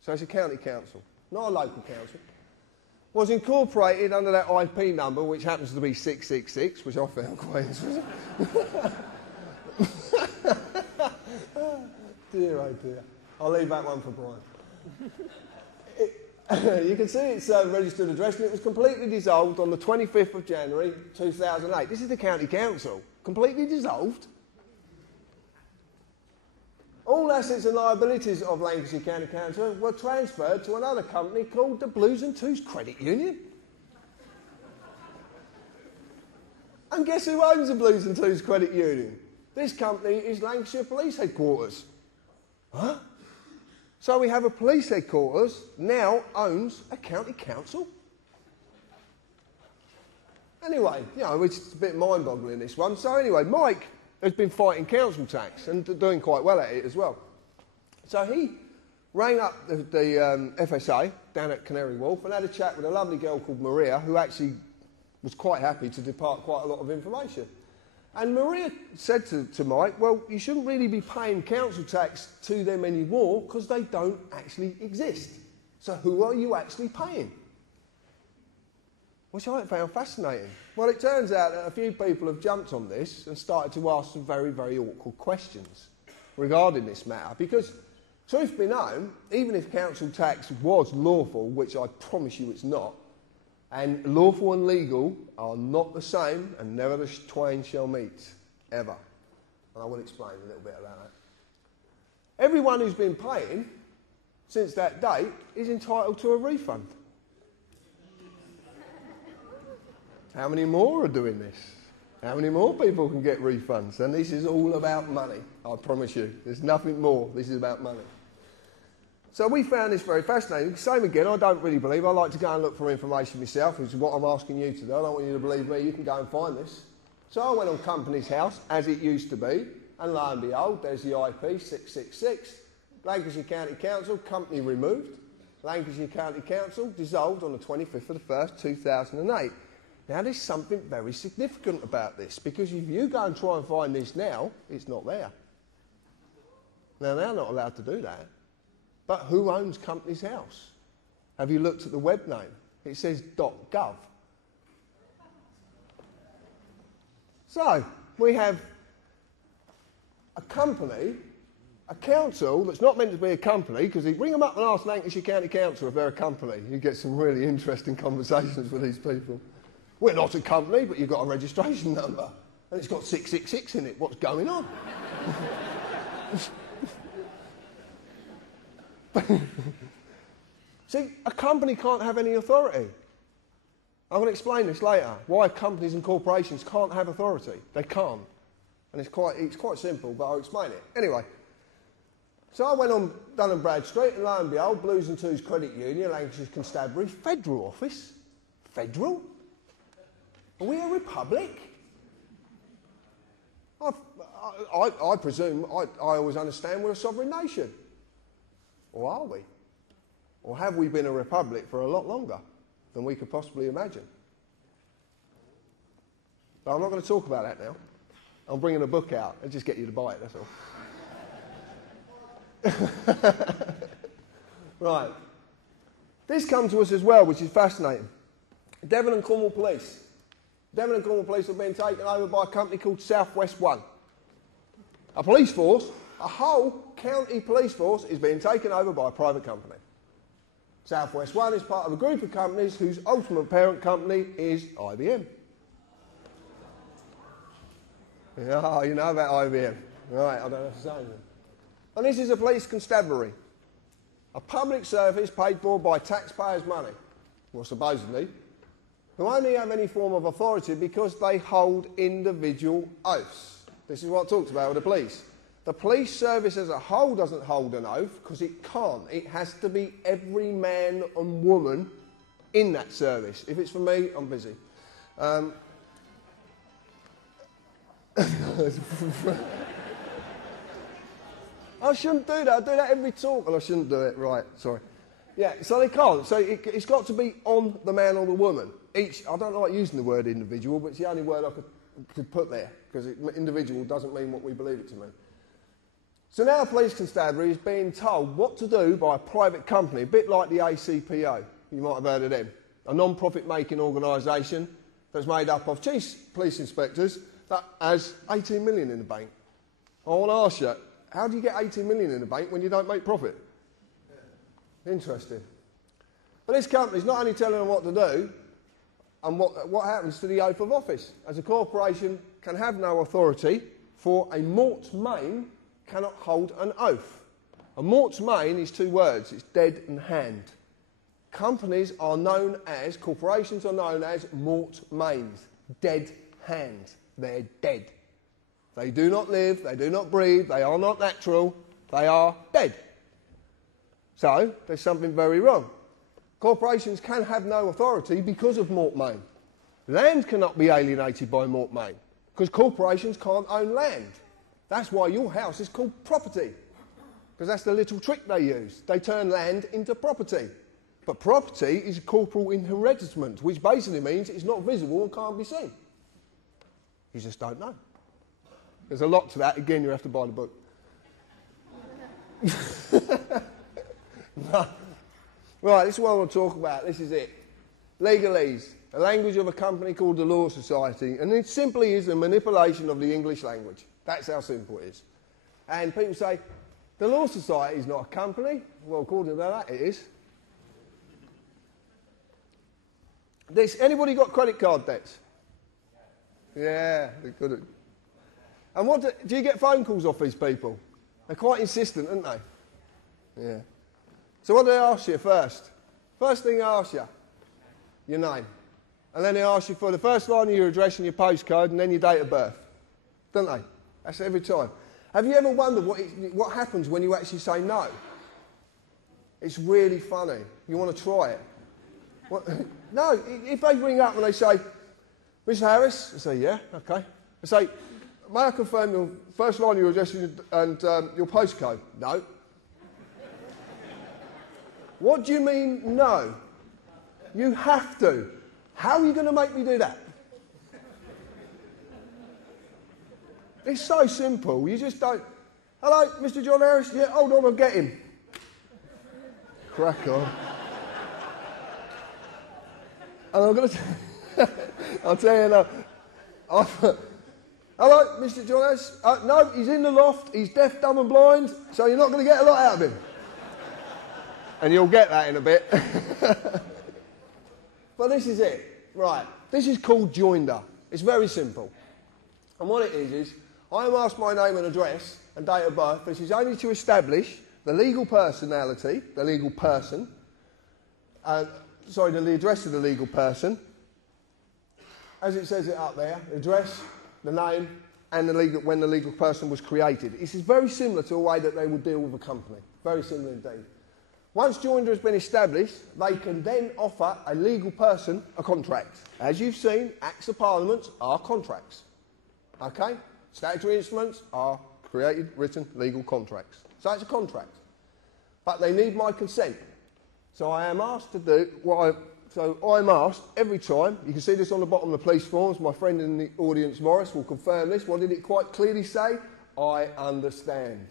So it's a county council, not a local council. Was incorporated under that IP number, which happens to be 666, which I found quite interesting. Dear, oh dear. I'll leave that one for Brian. You can see its registered address, and it was completely dissolved on the 25th of January 2008. This is the county council. Completely dissolved. All assets and liabilities of Lancashire County Council were transferred to another company called the Blues and Twos Credit Union. And guess who owns the Blues and Twos Credit Union? This company is Lancashire Police Headquarters. Huh? So we have a police headquarters now owns a county council? Anyway, you know, it's a bit mind-boggling, this one. So anyway, Mike has been fighting council tax and doing quite well at it as well. So he rang up the FSA down at Canary Wharf and had a chat with a lovely girl called Maria, who actually was quite happy to depart quite a lot of information. And Maria said to Mike, well, you shouldn't really be paying council tax to them anymore because they don't actually exist. So who are you actually paying? Which I found fascinating. Well, it turns out that a few people have jumped on this and started to ask some very, very awkward questions regarding this matter. Because, truth be known, even if council tax was lawful, which I promise you it's not, and lawful and legal are not the same, and never the twain shall meet, ever. And I will explain a little bit about that. Everyone who's been paying since that date is entitled to a refund. How many more are doing this? How many more people can get refunds? And this is all about money, I promise you. There's nothing more. This is about money. So we found this very fascinating. Same again, I don't really believe. I like to go and look for information myself, which is what I'm asking you to do. I don't want you to believe me. You can go and find this. So I went on Companies House, as it used to be, and lo and behold, there's the IP 666. Lancashire County Council, company removed. Lancashire County Council dissolved on the 25th of the 1st, 2008. Now, there's something very significant about this, because if you go and try and find this now, it's not there. Now, they're not allowed to do that. But who owns Companies House? Have you looked at the web name? It says .gov. So, we have a company, a council that's not meant to be a company, because you bring them up and ask Lancashire County Council if they're a company. You get some really interesting conversations with these people. We're not a company, but you've got a registration number. And it's got 666 in it. What's going on? See, a company can't have any authority. I'm going to explain this later, why companies and corporations can't have authority. They can't. And it's quite simple, but I'll explain it. Anyway, so I went on Dun & Bradstreet, and lo and behold, Blues and Twos Credit Union, Lancashire Constabulary, Federal Office. Federal? Are we a republic? I presume, I always understand we're a sovereign nation. Or are we? Or have we been a republic for a lot longer than we could possibly imagine? But I'm not going to talk about that now. I'm bringing a book out and just get you to buy it, that's all. Right. This comes to us as well, which is fascinating. Devon and Cornwall Police. Devon and Cornwall Police have been taken over by a company called South West One. A police force, a whole county police force, is being taken over by a private company. South West One is part of a group of companies whose ultimate parent company is IBM. Yeah, you know about IBM. Right, I don't have to say anything. And this is a police constabulary. A public service paid for by taxpayers' money, well, supposedly, who only have any form of authority because they hold individual oaths. This is what I talked about with the police. The police service as a whole doesn't hold an oath because it can't. It has to be every man and woman in that service. If it's for me, I'm busy. I shouldn't do that. I do that every talk, and I shouldn't do it. Right, sorry. Yeah, so they can't. So it's got to be on the man or the woman. I don't like using the word individual, but it's the only word I could put there, because individual doesn't mean what we believe it to mean. So now a police constabulary is being told what to do by a private company, a bit like the ACPO. You might have heard of them. A non-profit making organisation that's made up of chief police inspectors that has 18 million in the bank. I want to ask you, how do you get 18 million in the bank when you don't make profit? Interesting. But this company's not only telling them what to do, and what happens to the oath of office. As a corporation can have no authority, for a mort's main cannot hold an oath. A mort's main is two words, it's dead and hand. Companies are known as, corporations are known as mort mains, dead hands. They're dead. They do not live, they do not breathe, they are not natural, They are dead. So there's something very wrong. Corporations can have no authority because of mortmain. Land cannot be alienated by mortmain because corporations can't own land. That's why your house is called property, because that's the little trick they use. They turn land into property. But property is corporal inheritance, which basically means it's not visible and can't be seen. You just don't know. There's a lot to that. Again, you have to buy the book. No. Right, this is what I want to talk about. This is it. Legalese, a language of a company called the Law Society, and it simply is a manipulation of the English language. That's how simple it is. And people say, the Law Society is not a company. Well, according to that, it is. Anybody got credit card debts? Yeah, they couldn't. And what do you get phone calls off these people? They're quite insistent, aren't they? Yeah. So what do they ask you first? First thing they ask you, your name. And then they ask you for the first line of your address and your postcode and then your date of birth. Don't they? That's every time. Have you ever wondered what happens when you actually say no? It's really funny. You want to try it. What? No, if they ring up and they say, Mr. Harris, I say, yeah, okay. I say, may I confirm your first line of your address and your postcode? No. What do you mean, no? You have to. How are you going to make me do that? It's so simple. You just don't. Hello, Mr. John Harris? Yeah, hold on, I'll get him. Crack on. And I'm going to... I'll tell you now. Hello, Mr. John Harris? No, he's in the loft. He's deaf, dumb and blind, so you're not going to get a lot out of him. And you'll get that in a bit. But this is it. Right. This is called joinder. It's very simple. And what it is I am asked my name and address and date of birth. This is only to establish the legal personality, the legal person, the address of the legal person, as it says it up there, the address, the name, and when the legal person was created. This is very similar to a way that they would deal with a company. Very similar indeed. Once joinder has been established, they can then offer a legal person a contract. As you've seen, Acts of Parliament are contracts. Okay? Statutory instruments are created, written, legal contracts. So it's a contract. But they need my consent. So I am asked to do So I'm asked every time, you can see this on the bottom of the police forms, my friend in the audience, Morris, will confirm this. What did it quite clearly say? I understand.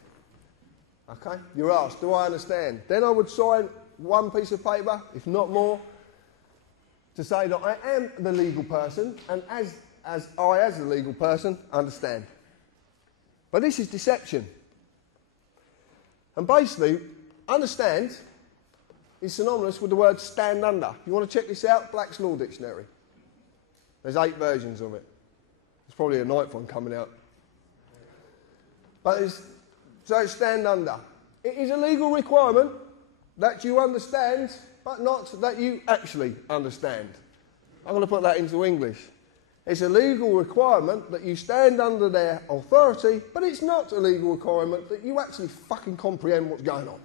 Okay? You're asked, do I understand? Then I would sign one piece of paper, if not more, to say that I am the legal person, and as the legal person, understand. But this is deception. And basically, understand is synonymous with the word stand under. You want to check this out? Black's Law Dictionary. There's 8 versions of it. There's probably a 9th one coming out. But it's stand under. It is a legal requirement that you understand, but not that you actually understand. I'm going to put that into English. It's a legal requirement that you stand under their authority, but it's not a legal requirement that you actually fucking comprehend what's going on.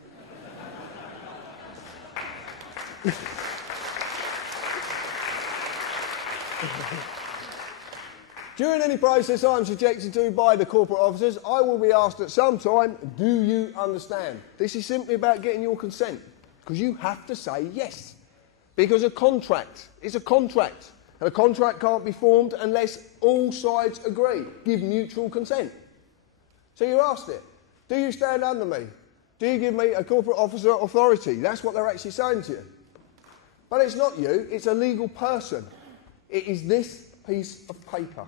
During any process I am subjected to by the corporate officers, I will be asked at some time, do you understand? This is simply about getting your consent, because you have to say yes. Because a contract is a contract, and a contract can't be formed unless all sides agree, give mutual consent. So you're asked it. Do you stand under me? Do you give me a corporate officer authority? That's what they're actually saying to you. But it's not you, it's a legal person. It is this piece of paper.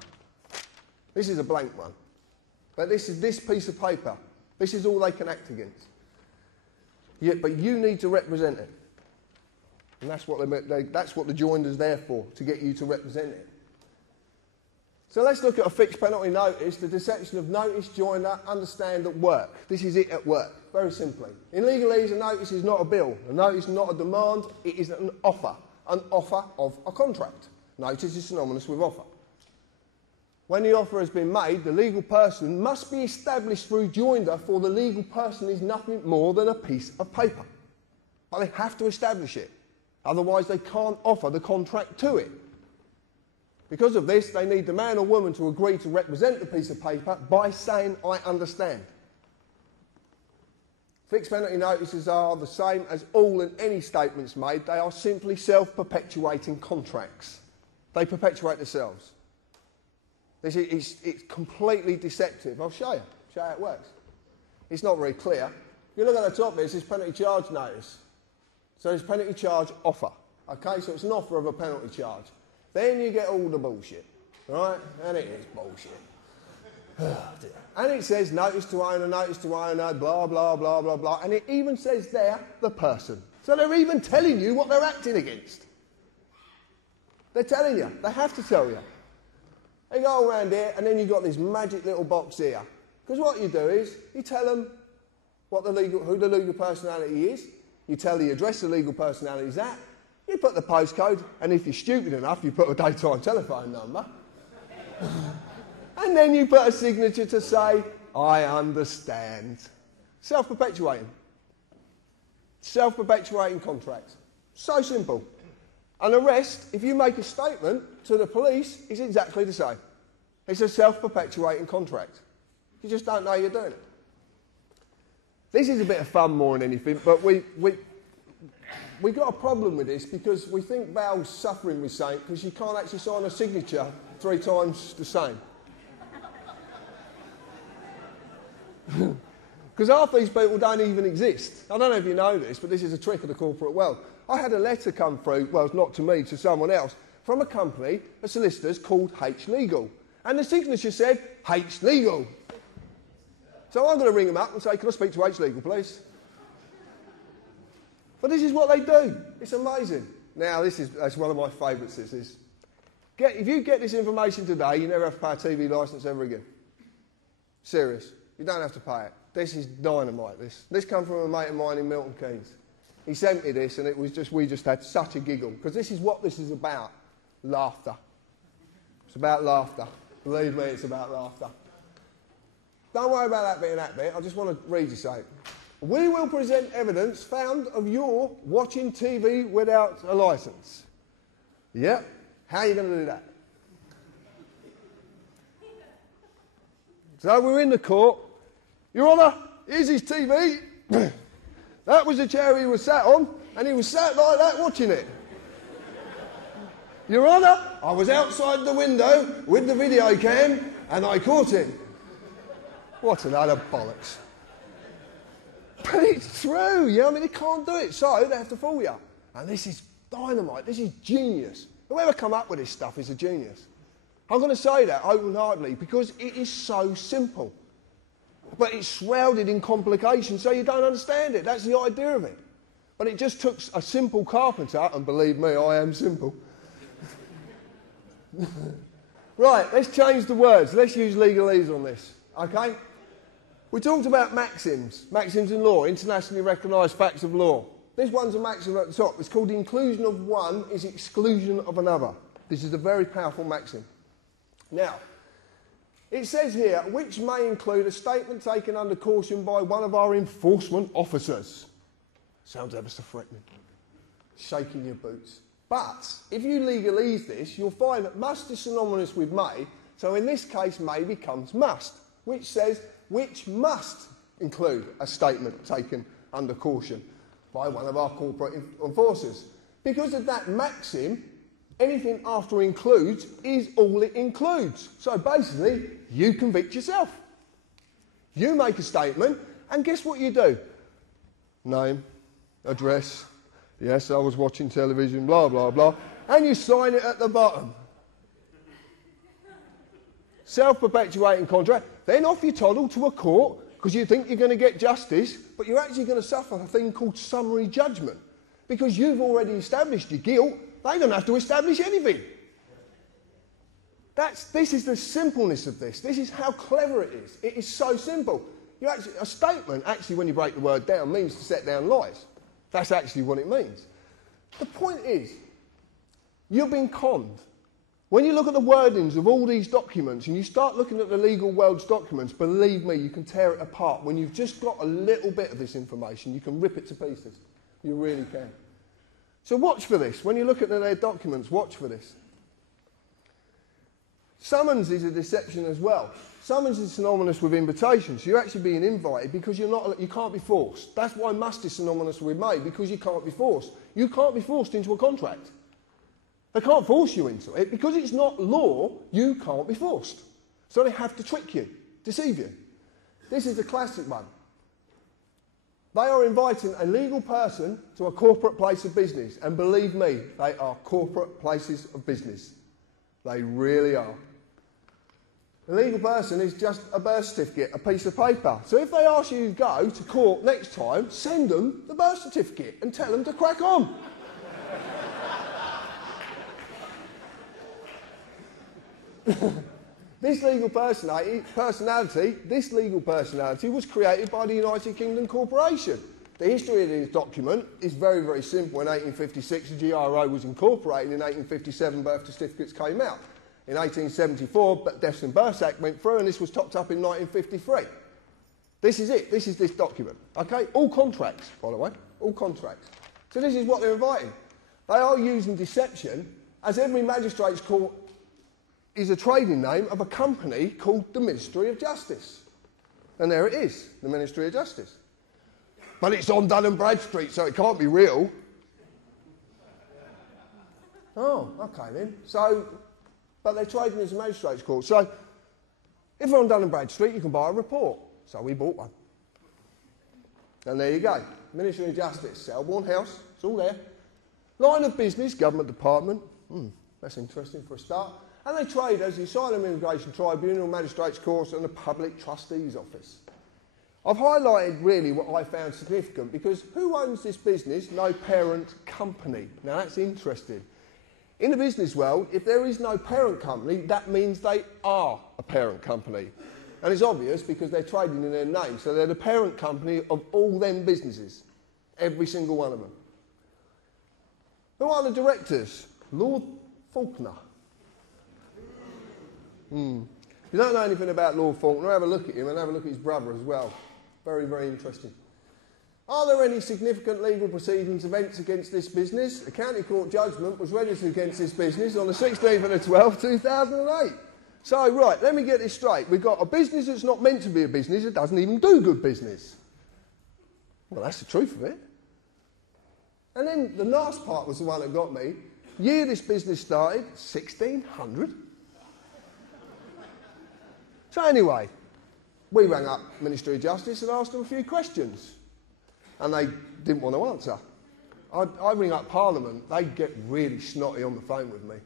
This is a blank one. But this is this piece of paper. This is all they can act against. Yeah, but you need to represent it. And that's what the joinder's there for, to get you to represent it. So let's look at a fixed penalty notice, the deception of notice, joinder, understand at work. This is it at work, very simply. In legalese, a notice is not a bill. A notice is not a demand, it is an offer of a contract. Notice is synonymous with offer. When the offer has been made, the legal person must be established through joinder, for the legal person is nothing more than a piece of paper. But they have to establish it. Otherwise, they can't offer the contract to it. Because of this, they need the man or woman to agree to represent the piece of paper by saying, I understand. Fixed penalty notices are the same as all and any statements made. They are simply self-perpetuating contracts. They perpetuate themselves. It's completely deceptive. I'll show you how it works. It's not very clear. If you look at the top there, it says penalty charge notice. So it's penalty charge offer. Okay, so it's an offer of a penalty charge. Then you get all the bullshit, right? And it is bullshit. And it says notice to owner, blah, blah, blah, blah, blah. And it even says there, the person. So they're even telling you what they're acting against. They're telling you. They have to tell you. They go around here, and then you've got this magic little box here. Because what you do is, you tell them who the legal personality is, you tell the address the legal personality is at, you put the postcode, and if you're stupid enough, you put a daytime telephone number. And then you put a signature to say, I understand. Self-perpetuating. Self-perpetuating contracts. So simple. An arrest, if you make a statement to the police, is exactly the same. It's a self-perpetuating contract. You just don't know you're doing it. This is a bit of fun more than anything, but we got a problem with this because we think Val's suffering with something because you can't actually sign a signature 3 times the same. Because half these people don't even exist. I don't know if you know this, but this is a trick of the corporate world. I had a letter come through, well, it's not to me, to someone else, from a company, a solicitor's called H Legal. And the signature said, H Legal. So I'm going to ring them up and say, can I speak to H Legal, please? But this is what they do. It's amazing. Now, that's one of my favourites, this is. If you get this information today, you never have to pay a TV licence ever again. Serious. You don't have to pay it. This is dynamite, this. This comes from a mate of mine in Milton Keynes. He sent me this, and we just had such a giggle, because this is what this is about. Laughter. It's about laughter. Believe me, it's about laughter. Don't worry about that bit and that bit. I just want to read you something. We will present evidence found of your watching TV without a licence. Yep. How are you going to do that? So we're in the court. Your Honour, here's his TV. That was the chair he was sat on, and he was sat like that watching it. Your Honour, I was outside the window with the video cam, and I caught him. What an utter bollocks. But it's true, I mean, they can't do it, so they have to fool you. And this is dynamite, this is genius. Whoever come up with this stuff is a genius. I'm going to say that open-heartedly because it is so simple. But it's shrouded in complications, so you don't understand it. That's the idea of it. But it just took a simple carpenter, and believe me, I am simple. Right, let's change the words. Let's use legalese on this, okay? We talked about maxims in law, internationally recognised facts of law. This one's a maxim at the top. It's called the inclusion of one is exclusion of another. This is a very powerful maxim. Now, it says here, which may include a statement taken under caution by one of our enforcement officers. Sounds ever so threatening. Shaking your boots. But if you legalise this, you'll find that must is synonymous with may, so in this case may becomes must, which says which must include a statement taken under caution by one of our corporate enforcers. Because of that maxim, anything after includes is all it includes. So basically, you convict yourself. You make a statement, and guess what you do? Name, address, yes, I was watching television, blah, blah, blah, and you sign it at the bottom. Self-perpetuating contract, then off you toddle to a court because you think you're going to get justice, but you're actually going to suffer a thing called summary judgment because you've already established your guilt. They don't have to establish anything. This is the simpleness of this. This is how clever it is. It is so simple. A statement, actually, when you break the word down, means to set down lies. That's actually what it means. The point is, you've been conned. When you look at the wordings of all these documents and you start looking at the legal world's documents, believe me, you can tear it apart. When you've just got a little bit of this information, you can rip it to pieces. You really can. So watch for this. When you look at their documents, watch for this. Summons is a deception as well. Summons is synonymous with invitation. So you're actually being invited because you can't be forced. That's why must is synonymous with may, because you can't be forced. You can't be forced into a contract. They can't force you into it. Because it's not law, you can't be forced. So they have to trick you, deceive you. This is the classic one. They are inviting a legal person to a corporate place of business. And believe me, they are corporate places of business. They really are. A legal person is just a birth certificate, a piece of paper. So if they ask you to go to court next time, send them the birth certificate and tell them to crack on. This legal personality was created by the United Kingdom Corporation. The history of this document is very, very simple. In 1856, the GRO was incorporated. In 1857, birth certificates came out. In 1874, the Deaths and Births Act went through, and this was topped up in 1953. This is it. This is this document. Okay? All contracts, by the way. All contracts. So this is what they're inviting. They are using deception, as every magistrate's court is a trading name of a company called the Ministry of Justice. And there it is, the Ministry of Justice. But it's on Dun & Bradstreet, so it can't be real. Oh, okay then. So, but they're trading as a magistrate's court. So, if you're on Dun & Bradstreet, you can buy a report. So we bought one. And there you go. Ministry of Justice, Selborne House, it's all there. Line of business, government department. That's interesting for a start. And they trade as the Asylum Immigration Tribunal, Magistrates' Courts and the Public Trustee's Office. I've highlighted really what I found significant because who owns this business? No parent company. Now that's interesting. In the business world, if there is no parent company, that means they are a parent company. And it's obvious because they're trading in their name. So they're the parent company of all them businesses. Every single one of them. Who are the directors? Lord Faulkner. If you don't know anything about Lord Faulkner, have a look at him and have a look at his brother as well. Very, very interesting. Are there any significant legal proceedings, events against this business? A county court judgment was registered against this business on the 16th of the 12th, 2008. So, right, let me get this straight. We've got a business that's not meant to be a business, it doesn't even do good business. Well, that's the truth of it. And then the last part was the one that got me. Year this business started, 1600. So anyway, we rang up Ministry of Justice and asked them a few questions. And they didn't want to answer. I'd ring up Parliament, they'd get really snotty on the phone with me.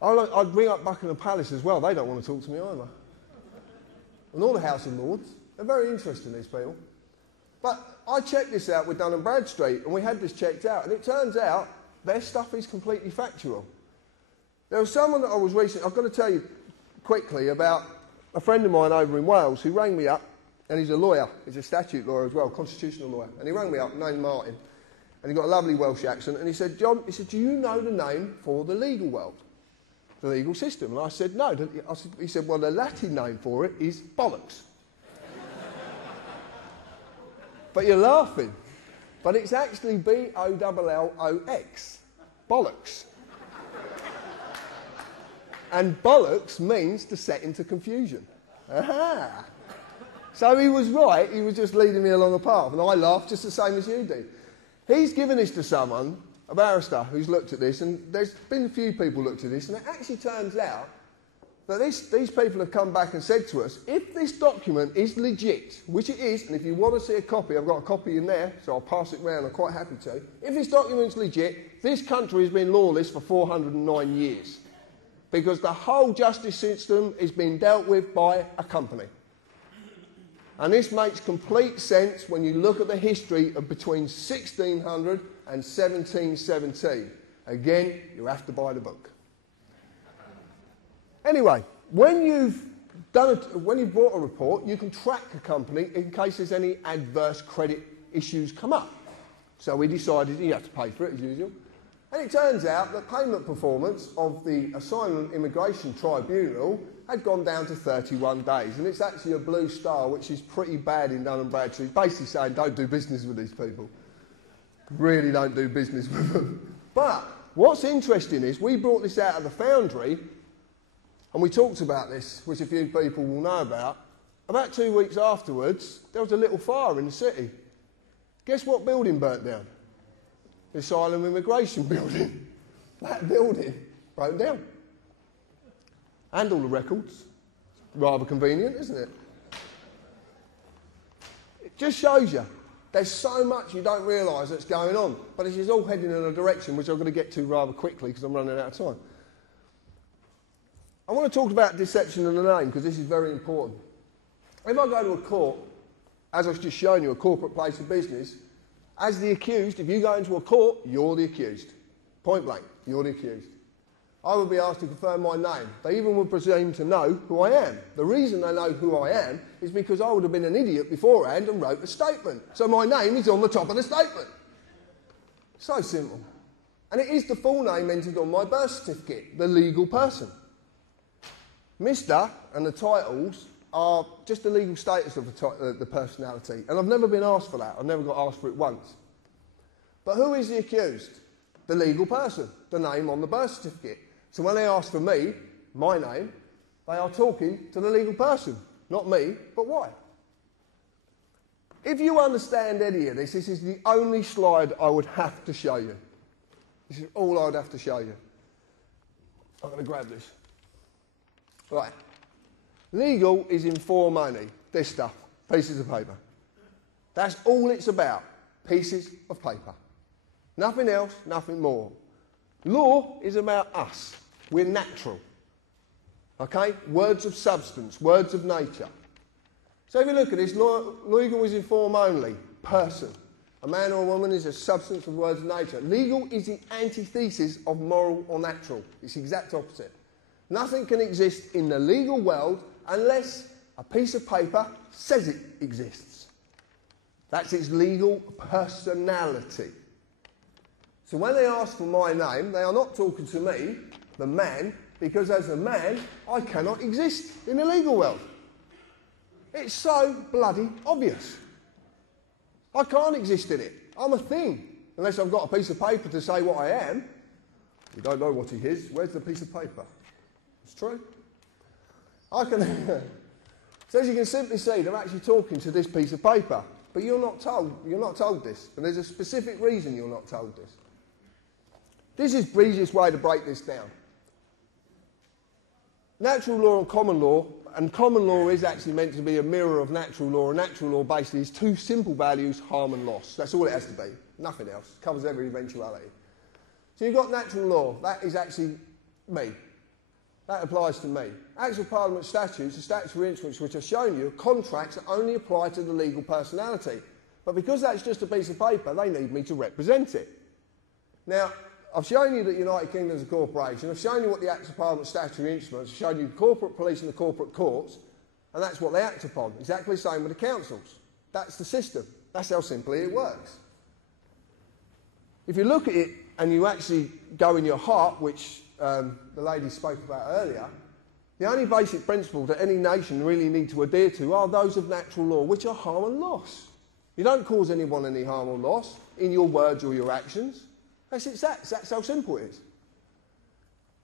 I'd ring up Buckingham Palace as well, they don't want to talk to me either. And all the House of Lords, they're very interesting, these people. But I checked this out with Dun & Bradstreet, and we had this checked out, and it turns out their stuff is completely factual. There was someone that I was recently, I've got to tell you quickly about a friend of mine over in Wales who rang me up, and he's a lawyer, he's a statute lawyer as well, constitutional lawyer, and he rang me up, named Martin, and he got a lovely Welsh accent, and he said, John, he said, do you know the name for the legal world, the legal system? And I said, no. He said, well, the Latin name for it is bollocks. But you're laughing, but it's actually B-O-L-L-O-X, bollocks. And bollocks means to set into confusion. Aha! So he was right, he was just leading me along a path, and I laughed just the same as you did. He's given this to someone, a barrister, who's looked at this, and there's been a few people looked at this, and it actually turns out that these people have come back and said to us, if this document is legit, which it is, and if you want to see a copy, I've got a copy in there, so I'll pass it round, I'm quite happy to. If this document's legit, this country has been lawless for 409 years. Because the whole justice system is being dealt with by a company. And this makes complete sense when you look at the history of between 1600 and 1717. Again, you have to buy the book. Anyway, when you've bought a report, you can track a company in case there's any adverse credit issues come up. So we decided you have to pay for it as usual. And it turns out that payment performance of the Asylum Immigration Tribunal had gone down to 31 days. And it's actually a blue star, which is pretty bad in Dun & Bradstreet, basically saying don't do business with these people. Really don't do business with them. But what's interesting is we brought this out of the Foundry, and we talked about this, which a few people will know about. About 2 weeks afterwards, there was a little fire in the city. Guess what building burnt down? The Asylum Immigration building. That building broke down. And all the records. Rather convenient, isn't it? It just shows you there's so much you don't realise that's going on. But this is all heading in a direction which I'm going to get to rather quickly because I'm running out of time. I want to talk about deception in the name because this is very important. If I go to a court, as I've just shown you, a corporate place of business, as the accused, if you go into a court, you're the accused. Point blank, you're the accused. I would be asked to confirm my name. They even would presume to know who I am. The reason they know who I am is because I would have been an idiot beforehand and wrote a statement. So my name is on the top of the statement. So simple. And it is the full name entered on my birth certificate, the legal person. Mr. and the titles are just the legal status of the personality. And I've never been asked for that. I've never got asked for it once. But who is the accused? The legal person, the name on the birth certificate. So when they ask for me, my name, they are talking to the legal person. Not me, but why? If you understand any of this, this is the only slide I would have to show you. This is all I would have to show you. I'm going to grab this. Right. Legal is in for money. This stuff. Pieces of paper. That's all it's about. Pieces of paper. Nothing else, nothing more. Law is about us. We're natural. Okay? Words of substance, words of nature. So if you look at this, legal is in form only. Person. A man or a woman is a substance of words of nature. Legal is the antithesis of moral or natural. It's the exact opposite. Nothing can exist in the legal world unless a piece of paper says it exists. That's its legal personality. So when they ask for my name, they are not talking to me, the man, because as a man, I cannot exist in the legal world. It's so bloody obvious. I can't exist in it. I'm a thing. Unless I've got a piece of paper to say what I am. You don't know what he is. Where's the piece of paper? It's true. I can. So as you can simply see, they're actually talking to this piece of paper. But you're not told this. And there's a specific reason you're not told this. This is the easiest way to break this down. Natural law and common law is actually meant to be a mirror of natural law, and natural law basically is two simple values, harm and loss. That's all it has to be, nothing else. It covers every eventuality. So you've got natural law, that is actually me. That applies to me. Acts of Parliament statutes, the statutory instruments which I've shown you, are contracts that only apply to the legal personality. But because that's just a piece of paper, they need me to represent it. Now, I've shown you that the United Kingdom is a corporation. I've shown you what the Acts of Parliament statutory instruments. I've shown you the corporate police and the corporate courts, and that's what they act upon. Exactly the same with the councils. That's the system. That's how simply it works. If you look at it and you actually go in your heart, which the lady spoke about earlier, the only basic principle that any nation really need to adhere to are those of natural law, which are harm and loss. You don't cause anyone any harm or loss in your words or your actions. That's how simple it is.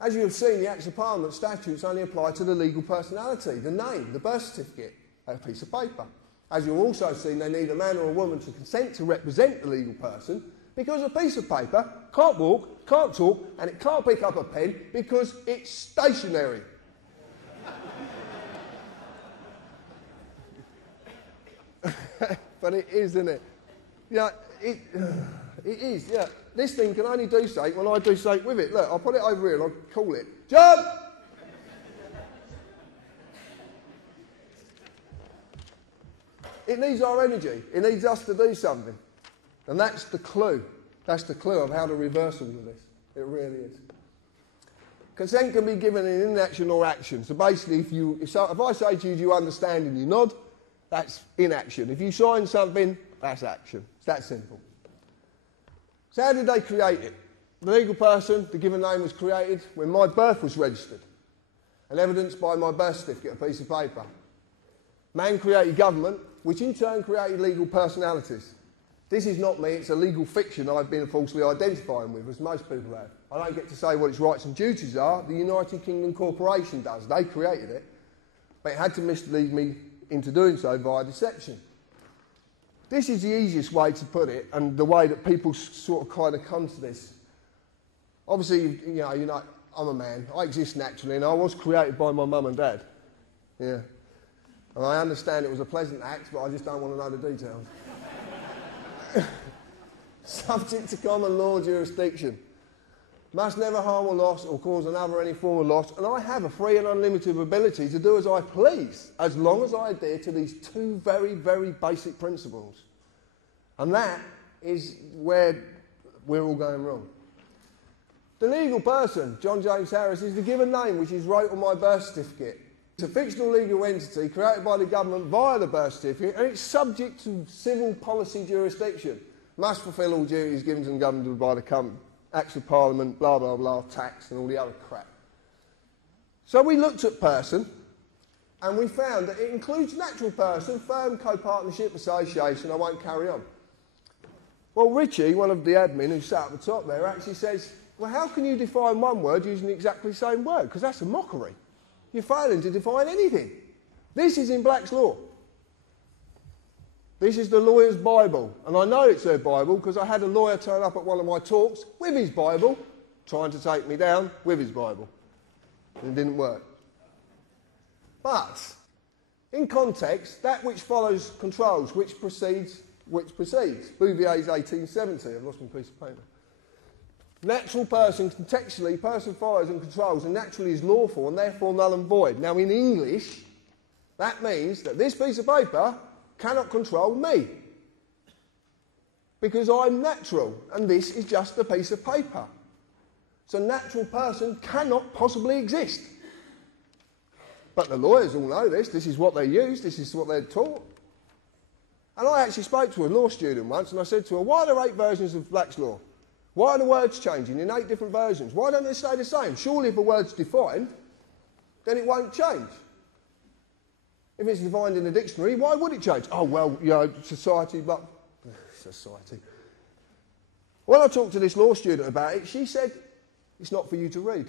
As you have seen, the Acts of Parliament statutes only apply to the legal personality, the name, the birth certificate, a piece of paper. As you've also seen, they need a man or a woman to consent to represent the legal person because a piece of paper can't walk, can't talk, and it can't pick up a pen because it's stationary. But it is, isn't it? Yeah, it is, yeah. This thing can only do something when I do something with it. Look, I'll put it over here and I'll call it. Jump! It needs our energy. It needs us to do something. And that's the clue. That's the clue of how to reverse all of this. It really is. Consent can be given in inaction or action. So basically, if I say to you, do you understand, and you nod, that's inaction. If you sign something, that's action. It's that simple. So how did they create it? The legal person, the given name was created when my birth was registered and evidenced by my birth certificate, a piece of paper. Man created government, which in turn created legal personalities. This is not me, it's a legal fiction I've been falsely identifying with, as most people have. I don't get to say what its rights and duties are, the United Kingdom Corporation does. They created it, but it had to mislead me into doing so via deception. This is the easiest way to put it, and the way that people sort of kind of come to this. Obviously, you know, I'm a man. I exist naturally, and I was created by my mum and dad. Yeah. And I understand it was a pleasant act, but I just don't want to know the details. Subject to common law jurisdiction. Must never harm or loss or cause another any form of loss, and I have a free and unlimited ability to do as I please, as long as I adhere to these two very, very basic principles. And that is where we're all going wrong. The legal person, John James Harris, is the given name which is wrote on my birth certificate. It's a fictional legal entity created by the government via the birth certificate, and it's subject to civil policy jurisdiction. Must fulfil all duties given to the government by the Acts of Parliament, blah, blah, blah, tax and all the other crap. So we looked at person, and we found that it includes natural person, firm, co-partnership, association. I won't carry on. Well, Richie, one of the admin who sat at the top there, actually says, well, how can you define one word using exactly the same word? Because that's a mockery. You're failing to define anything. This is in Black's law. This is the lawyer's Bible. And I know it's their Bible because I had a lawyer turn up at one of my talks with his Bible, trying to take me down with his Bible. And it didn't work. But, in context, that which follows controls, which precedes. Bouvier's 1870. I've lost my piece of paper. Natural person, contextually, person follows and controls, and naturally is lawful and therefore null and void. Now, in English, that means that this piece of paper cannot control me. Because I'm natural, and this is just a piece of paper. So natural person cannot possibly exist. But the lawyers all know this. This is what they use. This is what they're taught. And I actually spoke to a law student once, and I said to her, why are there 8 versions of Black's law? Why are the words changing in 8 different versions? Why don't they stay the same? Surely if a word's defined, then it won't change. If it's defined in a dictionary, why would it change? Oh, well, you know, society, but... Society. When I talked to this law student about it, she said, it's not for you to read.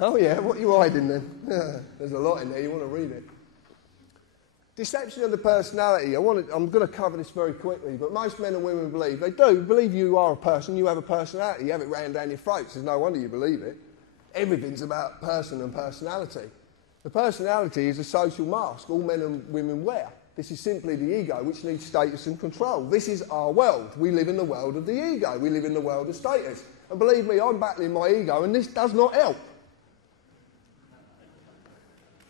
Oh, yeah, what are you hiding then? There's a lot in there, you want to read it. Deception of the personality. I'm going to cover this very quickly, but most men and women believe, they do believe you are a person, you have a personality, you have it ran down your throats. There's no wonder you believe it. Everything's about person and personality. The personality is a social mask all men and women wear. This is simply the ego, which needs status and control. This is our world. We live in the world of the ego. We live in the world of status. And believe me, I'm battling my ego, and this does not help.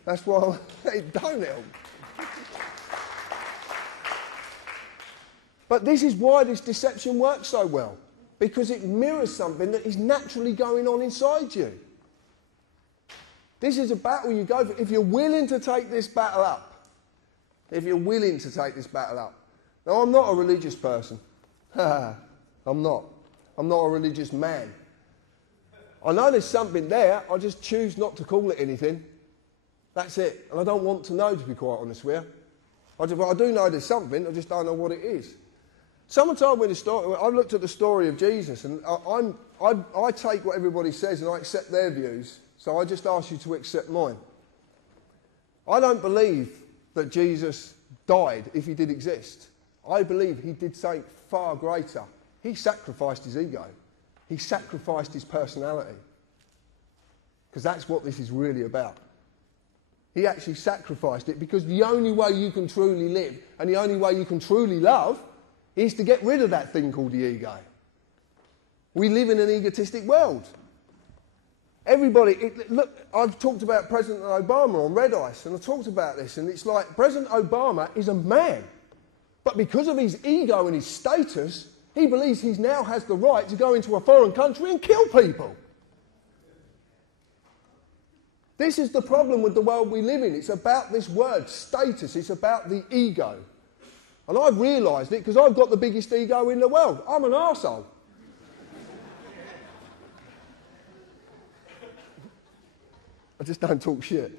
That's why it don't help. But this is why this deception works so well, because it mirrors something that is naturally going on inside you. This is a battle you go for. If you're willing to take this battle up, if you're willing to take this battle up. Now, I'm not a religious person. I'm not. I'm not a religious man. I know there's something there, I just choose not to call it anything. That's it. And I don't want to know, to be quite honest with you. I do know there's something, I just don't know what it is. Someone told me the story. I looked at the story of Jesus, and I take what everybody says and I accept their views, so I just ask you to accept mine. I don't believe that Jesus died if he did exist. I believe he did something far greater. He sacrificed his ego. He sacrificed his personality. Because that's what this is really about. He actually sacrificed it, because the only way you can truly live and the only way you can truly love is to get rid of that thing called the ego. We live in an egotistic world. Everybody, look, I've talked about President Obama on Red Ice, and I talked about this, and it's like President Obama is a man, but because of his ego and his status, he believes he now has the right to go into a foreign country and kill people. This is the problem with the world we live in. It's about this word, status. It's about the ego. And I've realised it because I've got the biggest ego in the world. I'm an arsehole. I just don't talk shit.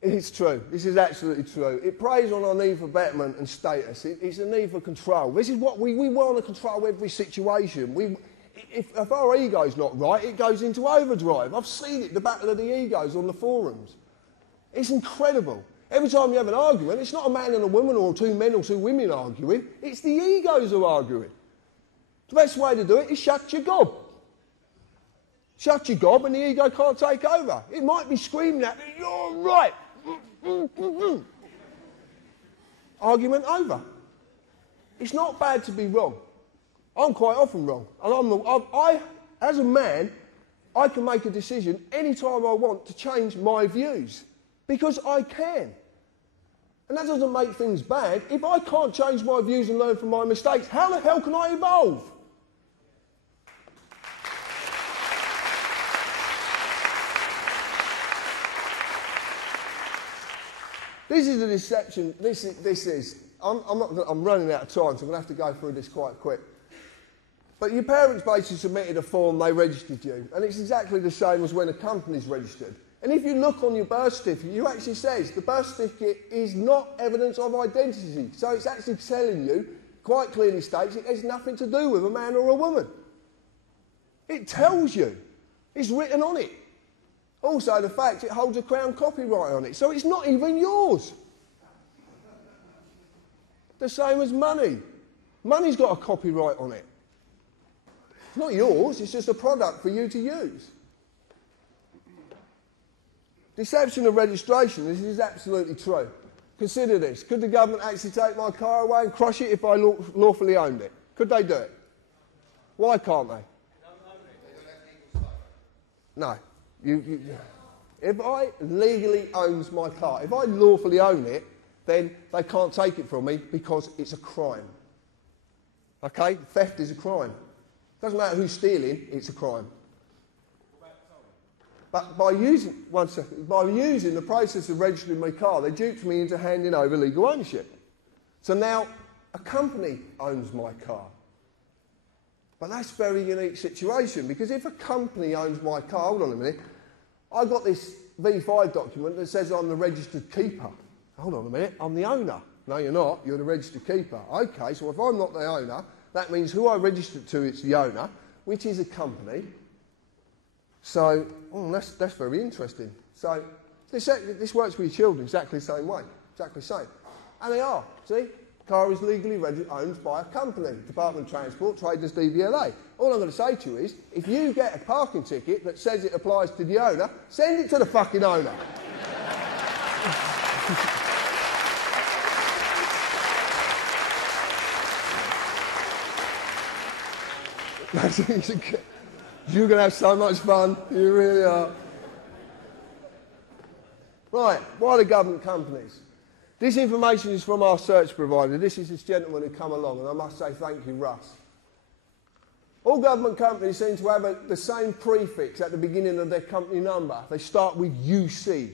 It's true. This is absolutely true. It preys on our need for betterment and status. It's a need for control. This is what we want to control every situation. If our ego's not right, it goes into overdrive. I've seen it, the battle of the egos on the forums. It's incredible. Every time you have an argument, it's not a man and a woman or two men or two women arguing. It's the egos who are arguing. The best way to do it is shut your gob. Shut your gob and the ego can't take over. It might be screaming at me, you're right. Argument over. It's not bad to be wrong. I'm quite often wrong. And as a man, I can make a decision any time I want to change my views. Because I can. And that doesn't make things bad. If I can't change my views and learn from my mistakes, how the hell can I evolve? This is a deception. I'm running out of time, so I'm going to have to go through this quite quick. But your parents basically submitted a form, they registered you. And it's exactly the same as when a company's registered. And if you look on your birth certificate, it actually says the birth certificate is not evidence of identity. So it's actually telling you, quite clearly states, it has nothing to do with a man or a woman. It tells you. It's written on it. Also, the fact it holds a Crown copyright on it. So it's not even yours. The same as money. Money's got a copyright on it. It's not yours, it's just a product for you to use. Deception of registration, this is absolutely true. Consider this. Could the government actually take my car away and crush it if I lawfully owned it? Could they do it? Why can't they? No. If I legally owns my car, if I lawfully own it, then they can't take it from me because it's a crime. Okay? Theft is a crime. Doesn't matter who's stealing, it's a crime. But by using the process of registering my car, they duped me into handing over legal ownership. So now a company owns my car. But that's a very unique situation, because if a company owns my car, hold on a minute, I've got this V5 document that says I'm the registered keeper. Hold on a minute, I'm the owner. No, you're not, you're the registered keeper. Okay, so if I'm not the owner, that means who I registered to is the owner, which is a company. So, that's very interesting. So, this works with your children exactly the same way. Exactly the same. And they are, see? Car is legally owned by a company, Department of Transport, Traders DVLA. All I'm going to say to you is, if you get a parking ticket that says it applies to the owner, send it to the fucking owner. You're going to have so much fun. You really are. Right, why the government companies? This information is from our search provider. This is this gentleman who come along, and I must say thank you, Russ. All government companies seem to have the same prefix at the beginning of their company number. They start with UC.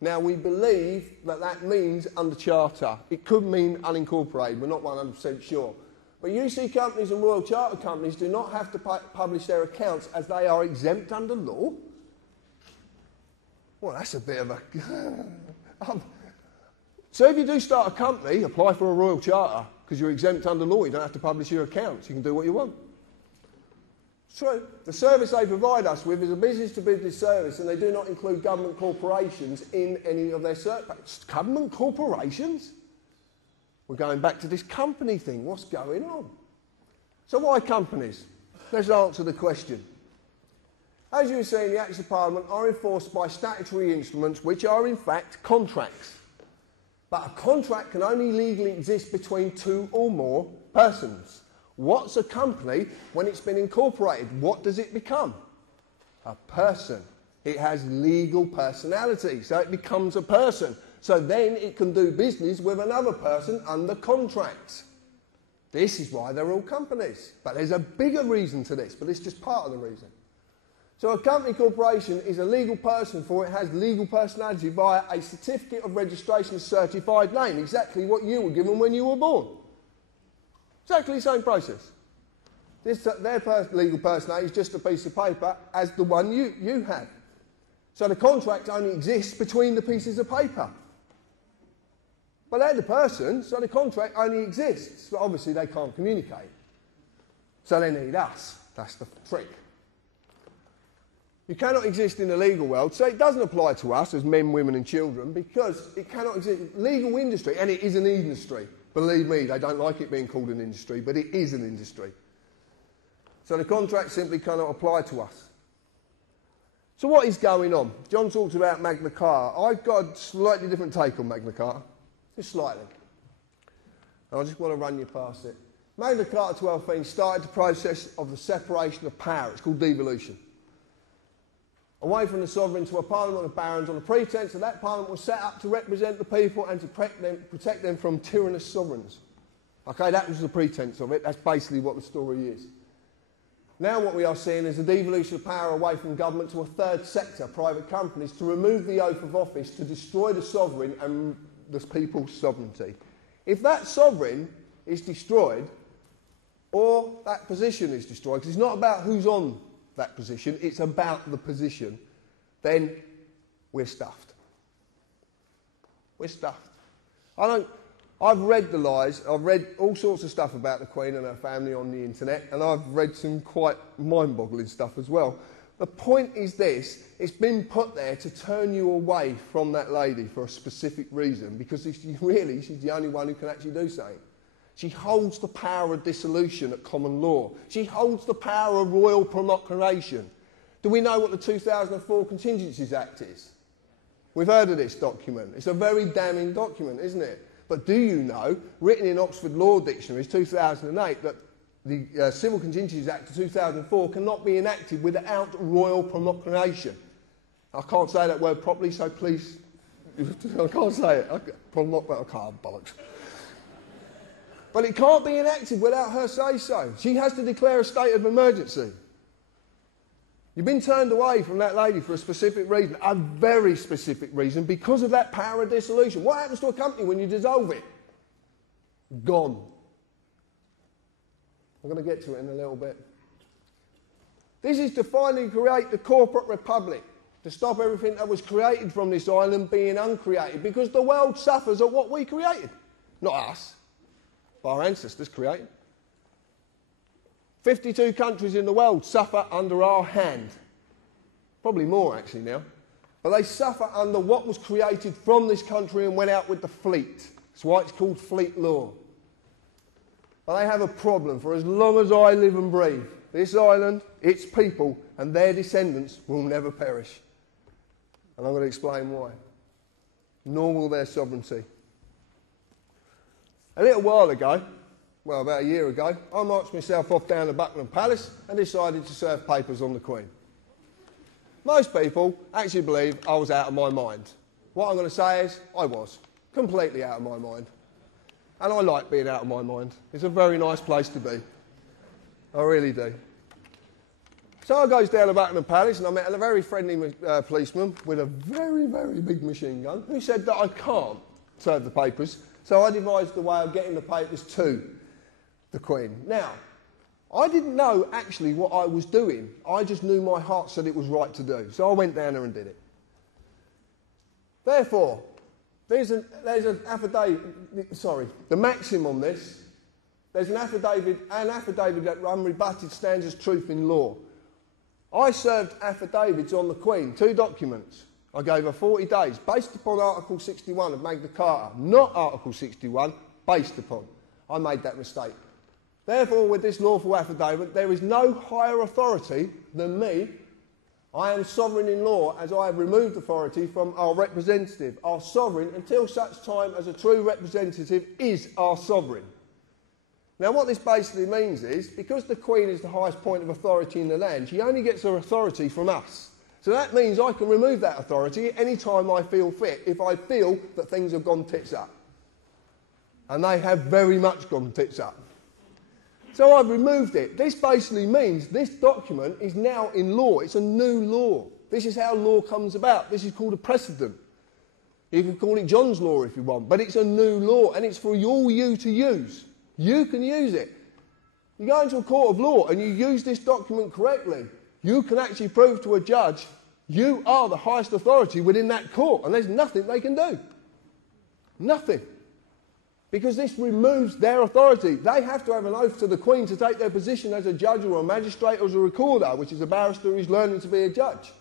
Now, we believe that means under charter. It could mean unincorporated. We're not 100% sure. But UC companies and Royal Charter companies do not have to publish their accounts as they are exempt under law. Well, that's a bit of a... So if you do start a company, apply for a Royal Charter, because you're exempt under law, you don't have to publish your accounts, you can do what you want. It's true. The service they provide us with is a business-to-business service, and they do not include government corporations in any of their services. Government corporations? We're going back to this company thing. What's going on? So why companies? Let's answer the question. As you see, the Acts of Parliament are enforced by statutory instruments which are in fact contracts. But a contract can only legally exist between two or more persons. What's a company when it's been incorporated? What does it become? A person. It has legal personality, so it becomes a person. So then it can do business with another person under contract. This is why they're all companies. But there's a bigger reason to this, but it's just part of the reason. So a company corporation is a legal person for it has legal personality via a certificate of registration certified name, exactly what you were given when you were born. Exactly the same process. Their legal personality is just a piece of paper as the one you have. So the contract only exists between the pieces of paper. But they're the person, so the contract only exists. But obviously they can't communicate. So they need us. That's the trick. You cannot exist in the legal world, so it doesn't apply to us as men, women and children because it cannot exist. Legal industry, and it is an industry. Believe me, they don't like it being called an industry, but it is an industry. So the contract simply cannot apply to us. So what is going on? John talks about Magna Carta. I've got a slightly different take on Magna Carta. Just slightly. And I just want to run you past it. Magna Carta 1215 started the process of the separation of power. It's called devolution. Away from the sovereign to a parliament of barons on the pretence that that parliament was set up to represent the people and to protect them from tyrannous sovereigns. Okay, that was the pretence of it. That's basically what the story is. Now what we are seeing is a devolution of power away from government to a third sector, private companies, to remove the oath of office, to destroy the sovereign and the people's sovereignty. If that sovereign is destroyed, or that position is destroyed, because it's not about who's on that position, it's about the position, then we're stuffed. We're stuffed. I've read the lies, I've read all sorts of stuff about the Queen and her family on the internet, and I've read some quite mind-boggling stuff as well. The point is this, it's been put there to turn you away from that lady for a specific reason, because she's the only one who can actually do something. She holds the power of dissolution at common law. She holds the power of royal proclamation. Do we know what the 2004 Contingencies Act is? We've heard of this document. It's a very damning document, isn't it? But do you know, written in Oxford Law Dictionaries 2008, that the Civil Contingencies Act of 2004 cannot be enacted without royal proclamation? I can't say that word properly, so please, I can't say it. I can't, bollocks. But it can't be enacted without her say-so. She has to declare a state of emergency. You've been turned away from that lady for a specific reason, a very specific reason, because of that power of dissolution. What happens to a company when you dissolve it? Gone. I'm going to get to it in a little bit. This is to finally create the corporate republic, to stop everything that was created from this island being uncreated, because the world suffers at what we created, not us. Our ancestors created. 52 countries in the world suffer under our hand. Probably more actually now. But they suffer under what was created from this country and went out with the fleet. That's why it's called fleet law. But they have a problem. For as long as I live and breathe, this island, its people and their descendants will never perish. And I'm going to explain why. Nor will their sovereignty. A little while ago, well, about a year ago, I marched myself off down to Buckingham Palace and decided to serve papers on the Queen. Most people actually believe I was out of my mind. What I'm going to say is, I was. Completely out of my mind. And I like being out of my mind. It's a very nice place to be. I really do. So I goes down to Buckingham Palace and I met a very friendly policeman with a very, very big machine gun who said that I can't serve the papers. So I devised a way of getting the papers to the Queen. Now, I didn't know actually what I was doing. I just knew my heart said it was right to do. So I went down there and did it. Therefore, there's an affidavit, the maxim on this, there's an affidavit that unrebutted stands as truth in law. I served affidavits on the Queen, 2 documents. I gave her 40 days, based upon Article 61 of Magna Carta, not Article 61, based upon. I made that mistake. Therefore, with this lawful affidavit, there is no higher authority than me. I am sovereign in law, as I have removed authority from our representative, our sovereign, until such time as a true representative is our sovereign. Now, what this basically means is, because the Queen is the highest point of authority in the land, she only gets her authority from us. So that means I can remove that authority any time I feel fit, if I feel that things have gone tits up. And they have very much gone tits up. So I've removed it. This basically means this document is now in law. It's a new law. This is how law comes about. This is called a precedent. You can call it John's law if you want, but it's a new law and it's for all you to use. You can use it. You go into a court of law and you use this document correctly, you can actually prove to a judge you are the highest authority within that court and there's nothing they can do. Nothing. Because this removes their authority. They have to have an oath to the Queen to take their position as a judge or a magistrate or as a recorder, which is a barrister who's learning to be a judge.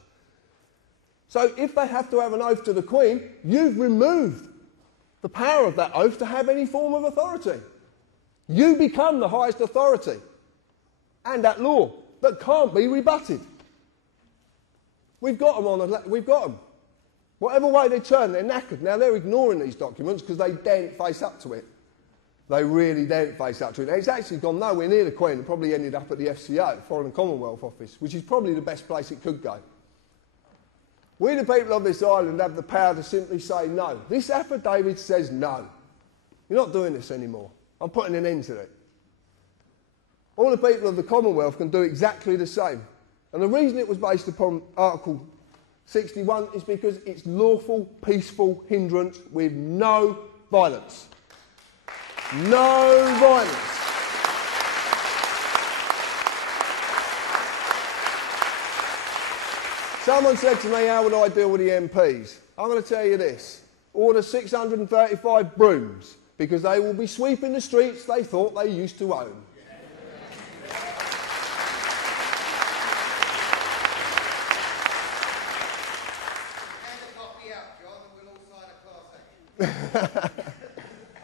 So if they have to have an oath to the Queen, you've removed the power of that oath to have any form of authority. You become the highest authority and that law that can't be rebutted. We've got them we've got them. Whatever way they turn, they're knackered. Now, they're ignoring these documents because they daren't face up to it. They really daren't face up to it. It's actually gone nowhere near the Queen. It probably ended up at the FCO, Foreign and Commonwealth Office, which is probably the best place it could go. We, the people of this island, have the power to simply say no. This affidavit says no. You're not doing this anymore. I'm putting an end to it. All the people of the Commonwealth can do exactly the same. And the reason it was based upon Article 61 is because it's lawful, peaceful hindrance with no violence. No violence. Someone said to me, how would I deal with the MPs? I'm going to tell you this. Order 635 brooms, because they will be sweeping the streets they thought they used to own.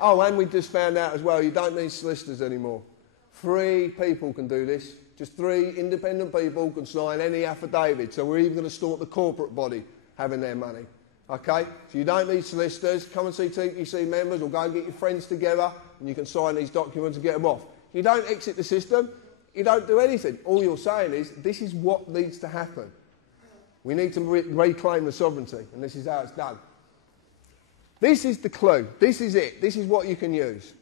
Oh, and we just found out as well, you don't need solicitors anymore. 3 people can do this. Just 3 independent people can sign any affidavit. So we're even going to start the corporate body having their money. Okay? So you don't need solicitors. Come and see TPC members or go and get your friends together and you can sign these documents and get them off. You don't exit the system. You don't do anything. All you're saying is, this is what needs to happen. We need to reclaim the sovereignty, and this is how it's done. This is the clue. This is it. This is what you can use.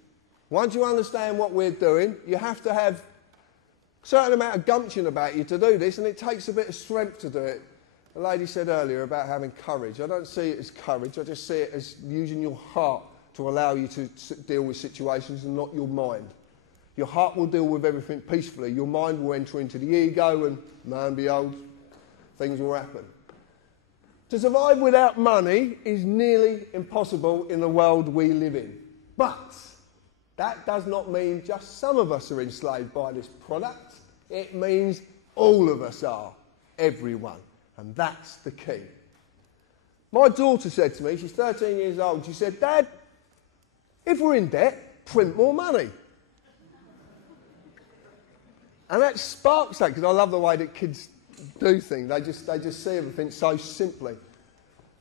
Once you understand what we're doing, you have to have a certain amount of gumption about you to do this, and it takes a bit of strength to do it. The lady said earlier about having courage. I don't see it as courage. I just see it as using your heart to allow you to deal with situations and not your mind. Your heart will deal with everything peacefully. Your mind will enter into the ego and, lo and behold, things will happen. To survive without money is nearly impossible in the world we live in. But that does not mean just some of us are enslaved by this product. It means all of us are, everyone. And that's the key. My daughter said to me, she's 13 years old, she said, Dad, if we're in debt, print more money. And that sparks that, because I love the way that kids do things. They just see everything so simply.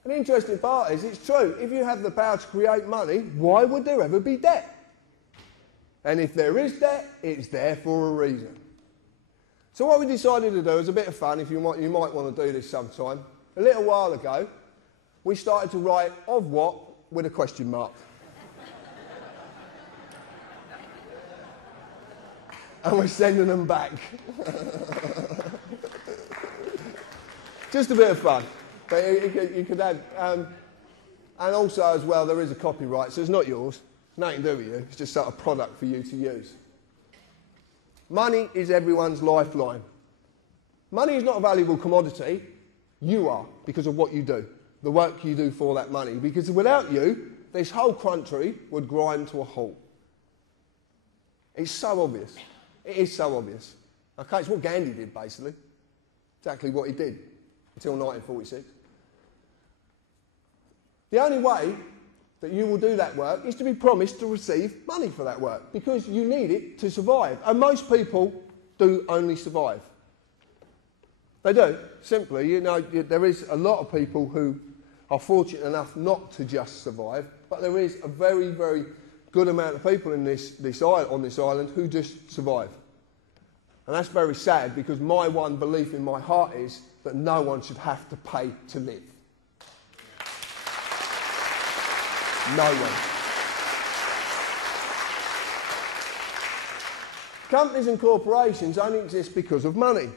And the interesting part is, it's true. If you have the power to create money, why would there ever be debt? And if there is debt, it's there for a reason. So what we decided to do is a bit of fun, if you might want to do this sometime. A little while ago, we started to write of what with a question mark. And we're sending them back. Just a bit of fun. But you could add... and also, as well, there is a copyright, so it's not yours. Nothing to do with you. It's just sort of product for you to use. Money is everyone's lifeline. Money is not a valuable commodity. You are, because of what you do. The work you do for that money. Because without you, this whole country would grind to a halt. It's so obvious. It is so obvious. Okay, it's what Gandhi did, basically. Exactly what he did, until 1946. The only way that you will do that work is to be promised to receive money for that work, because you need it to survive. And most people do only survive. They do, simply. You know, there is a lot of people who are fortunate enough not to just survive, but there is a very, very good amount of people in on this island who just survive. And that's very sad, because my one belief in my heart is that no one should have to pay to live. No one. Companies and corporations only exist because of money.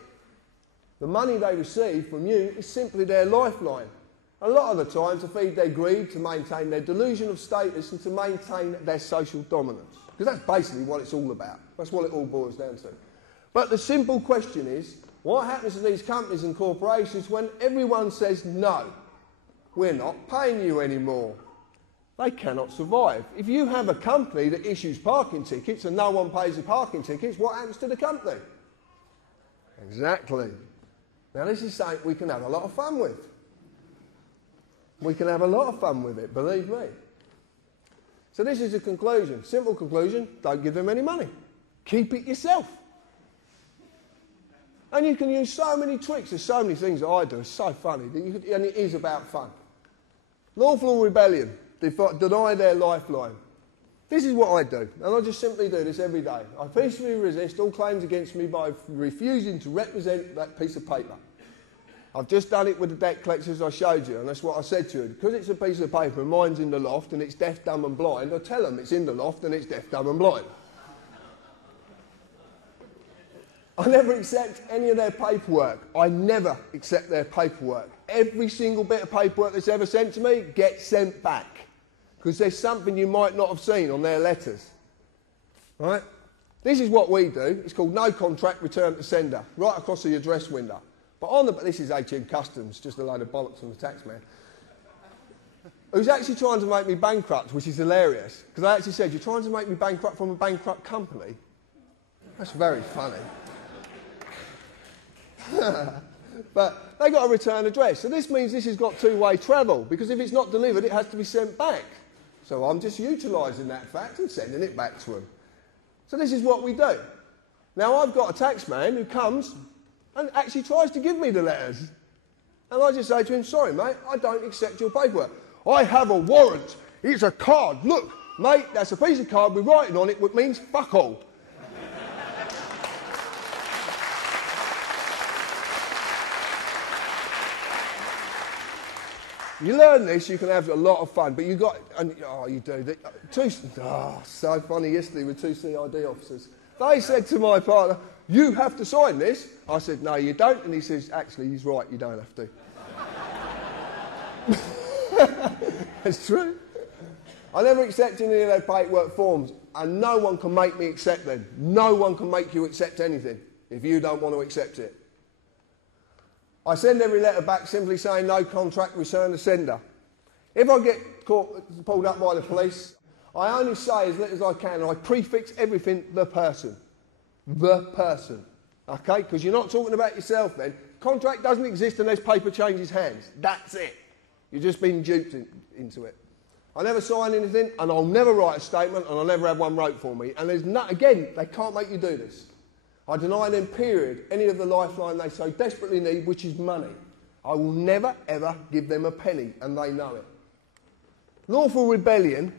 The money they receive from you is simply their lifeline. A lot of the time to feed their greed, to maintain their delusion of status and to maintain their social dominance. Because that's basically what it's all about. That's what it all boils down to. But the simple question is, what happens to these companies and corporations when everyone says, no, we're not paying you anymore? They cannot survive. If you have a company that issues parking tickets and no one pays the parking tickets, what happens to the company? Exactly. Now this is something we can have a lot of fun with. We can have a lot of fun with it, believe me. So this is the conclusion. Simple conclusion, don't give them any money. Keep it yourself. And you can use so many tricks. There's so many things that I do. It's so funny. And it is about fun. Lawful rebellion. Deny their lifeline. This is what I do. And I just simply do this every day. I peacefully resist all claims against me by refusing to represent that piece of paper. I've just done it with the debt collectors I showed you, and that's what I said to you. Because it's a piece of paper and mine's in the loft and it's deaf, dumb and blind, I tell them it's in the loft and it's deaf, dumb and blind. I never accept any of their paperwork. I never accept their paperwork. Every single bit of paperwork that's ever sent to me gets sent back. Because there's something you might not have seen on their letters. Right? This is what we do. It's called no contract, return to sender. Right across the address window. But this is HM Customs, just a load of bollocks from the tax man, who's actually trying to make me bankrupt, which is hilarious. Because I actually said, you're trying to make me bankrupt from a bankrupt company? That's very funny. But they got a return address. So this means this has got two-way travel, because if it's not delivered, it has to be sent back. So I'm just utilising that fact and sending it back to them. So this is what we do. Now I've got a tax man who comes and actually tries to give me the letters. And I just say to him, sorry mate, I don't accept your paperwork. I have a warrant. It's a card. Look, mate, that's a piece of card with writing on it which means fuck all. You learn this, you can have a lot of fun, but you got, and oh, you do. So funny yesterday with two CID officers. They said to my partner, you have to sign this. I said, no, you don't. And he says, actually, he's right, you don't have to. It's true. I never accept any of their paperwork forms, and no one can make me accept them. No one can make you accept anything if you don't want to accept it. I send every letter back simply saying no contract, return to sender. If I get pulled up by the police, I only say as little as I can, and I prefix everything, the person. The person. Okay? Because you're not talking about yourself then. Contract doesn't exist unless paper changes hands. That's it. You've just been duped into it. I never sign anything, and I'll never write a statement, and I'll never have one wrote for me. And there's again, they can't make you do this. I deny them, period, any of the lifeline they so desperately need, which is money. I will never, ever give them a penny, and they know it. Lawful rebellion,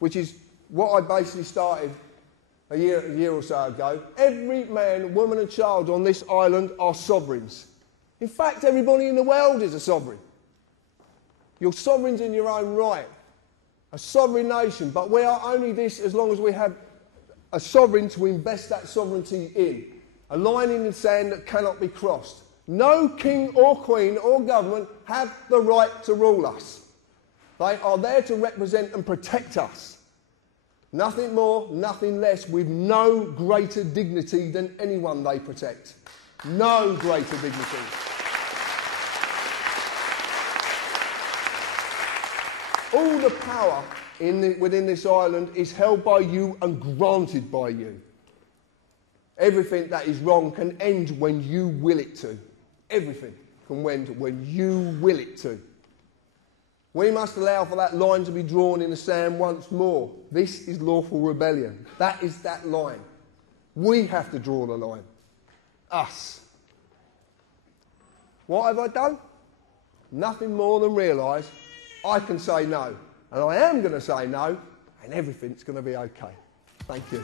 which is what I basically started a year or so ago. Every man, woman and child on this island are sovereigns. In fact, everybody in the world is a sovereign. You're sovereigns in your own right. A sovereign nation, but we are only this as long as we have a sovereign to invest that sovereignty in. A line in the sand that cannot be crossed. No king or queen or government have the right to rule us. They are there to represent and protect us. Nothing more, nothing less, with no greater dignity than anyone they protect. No greater dignity. All the power within this island is held by you and granted by you. Everything that is wrong can end when you will it to. Everything can end when you will it to. We must allow for that line to be drawn in the sand once more. This is lawful rebellion. That is that line. We have to draw the line. Us. What have I done? Nothing more than realise I can say no. And I am going to say no, and everything's going to be okay. Thank you.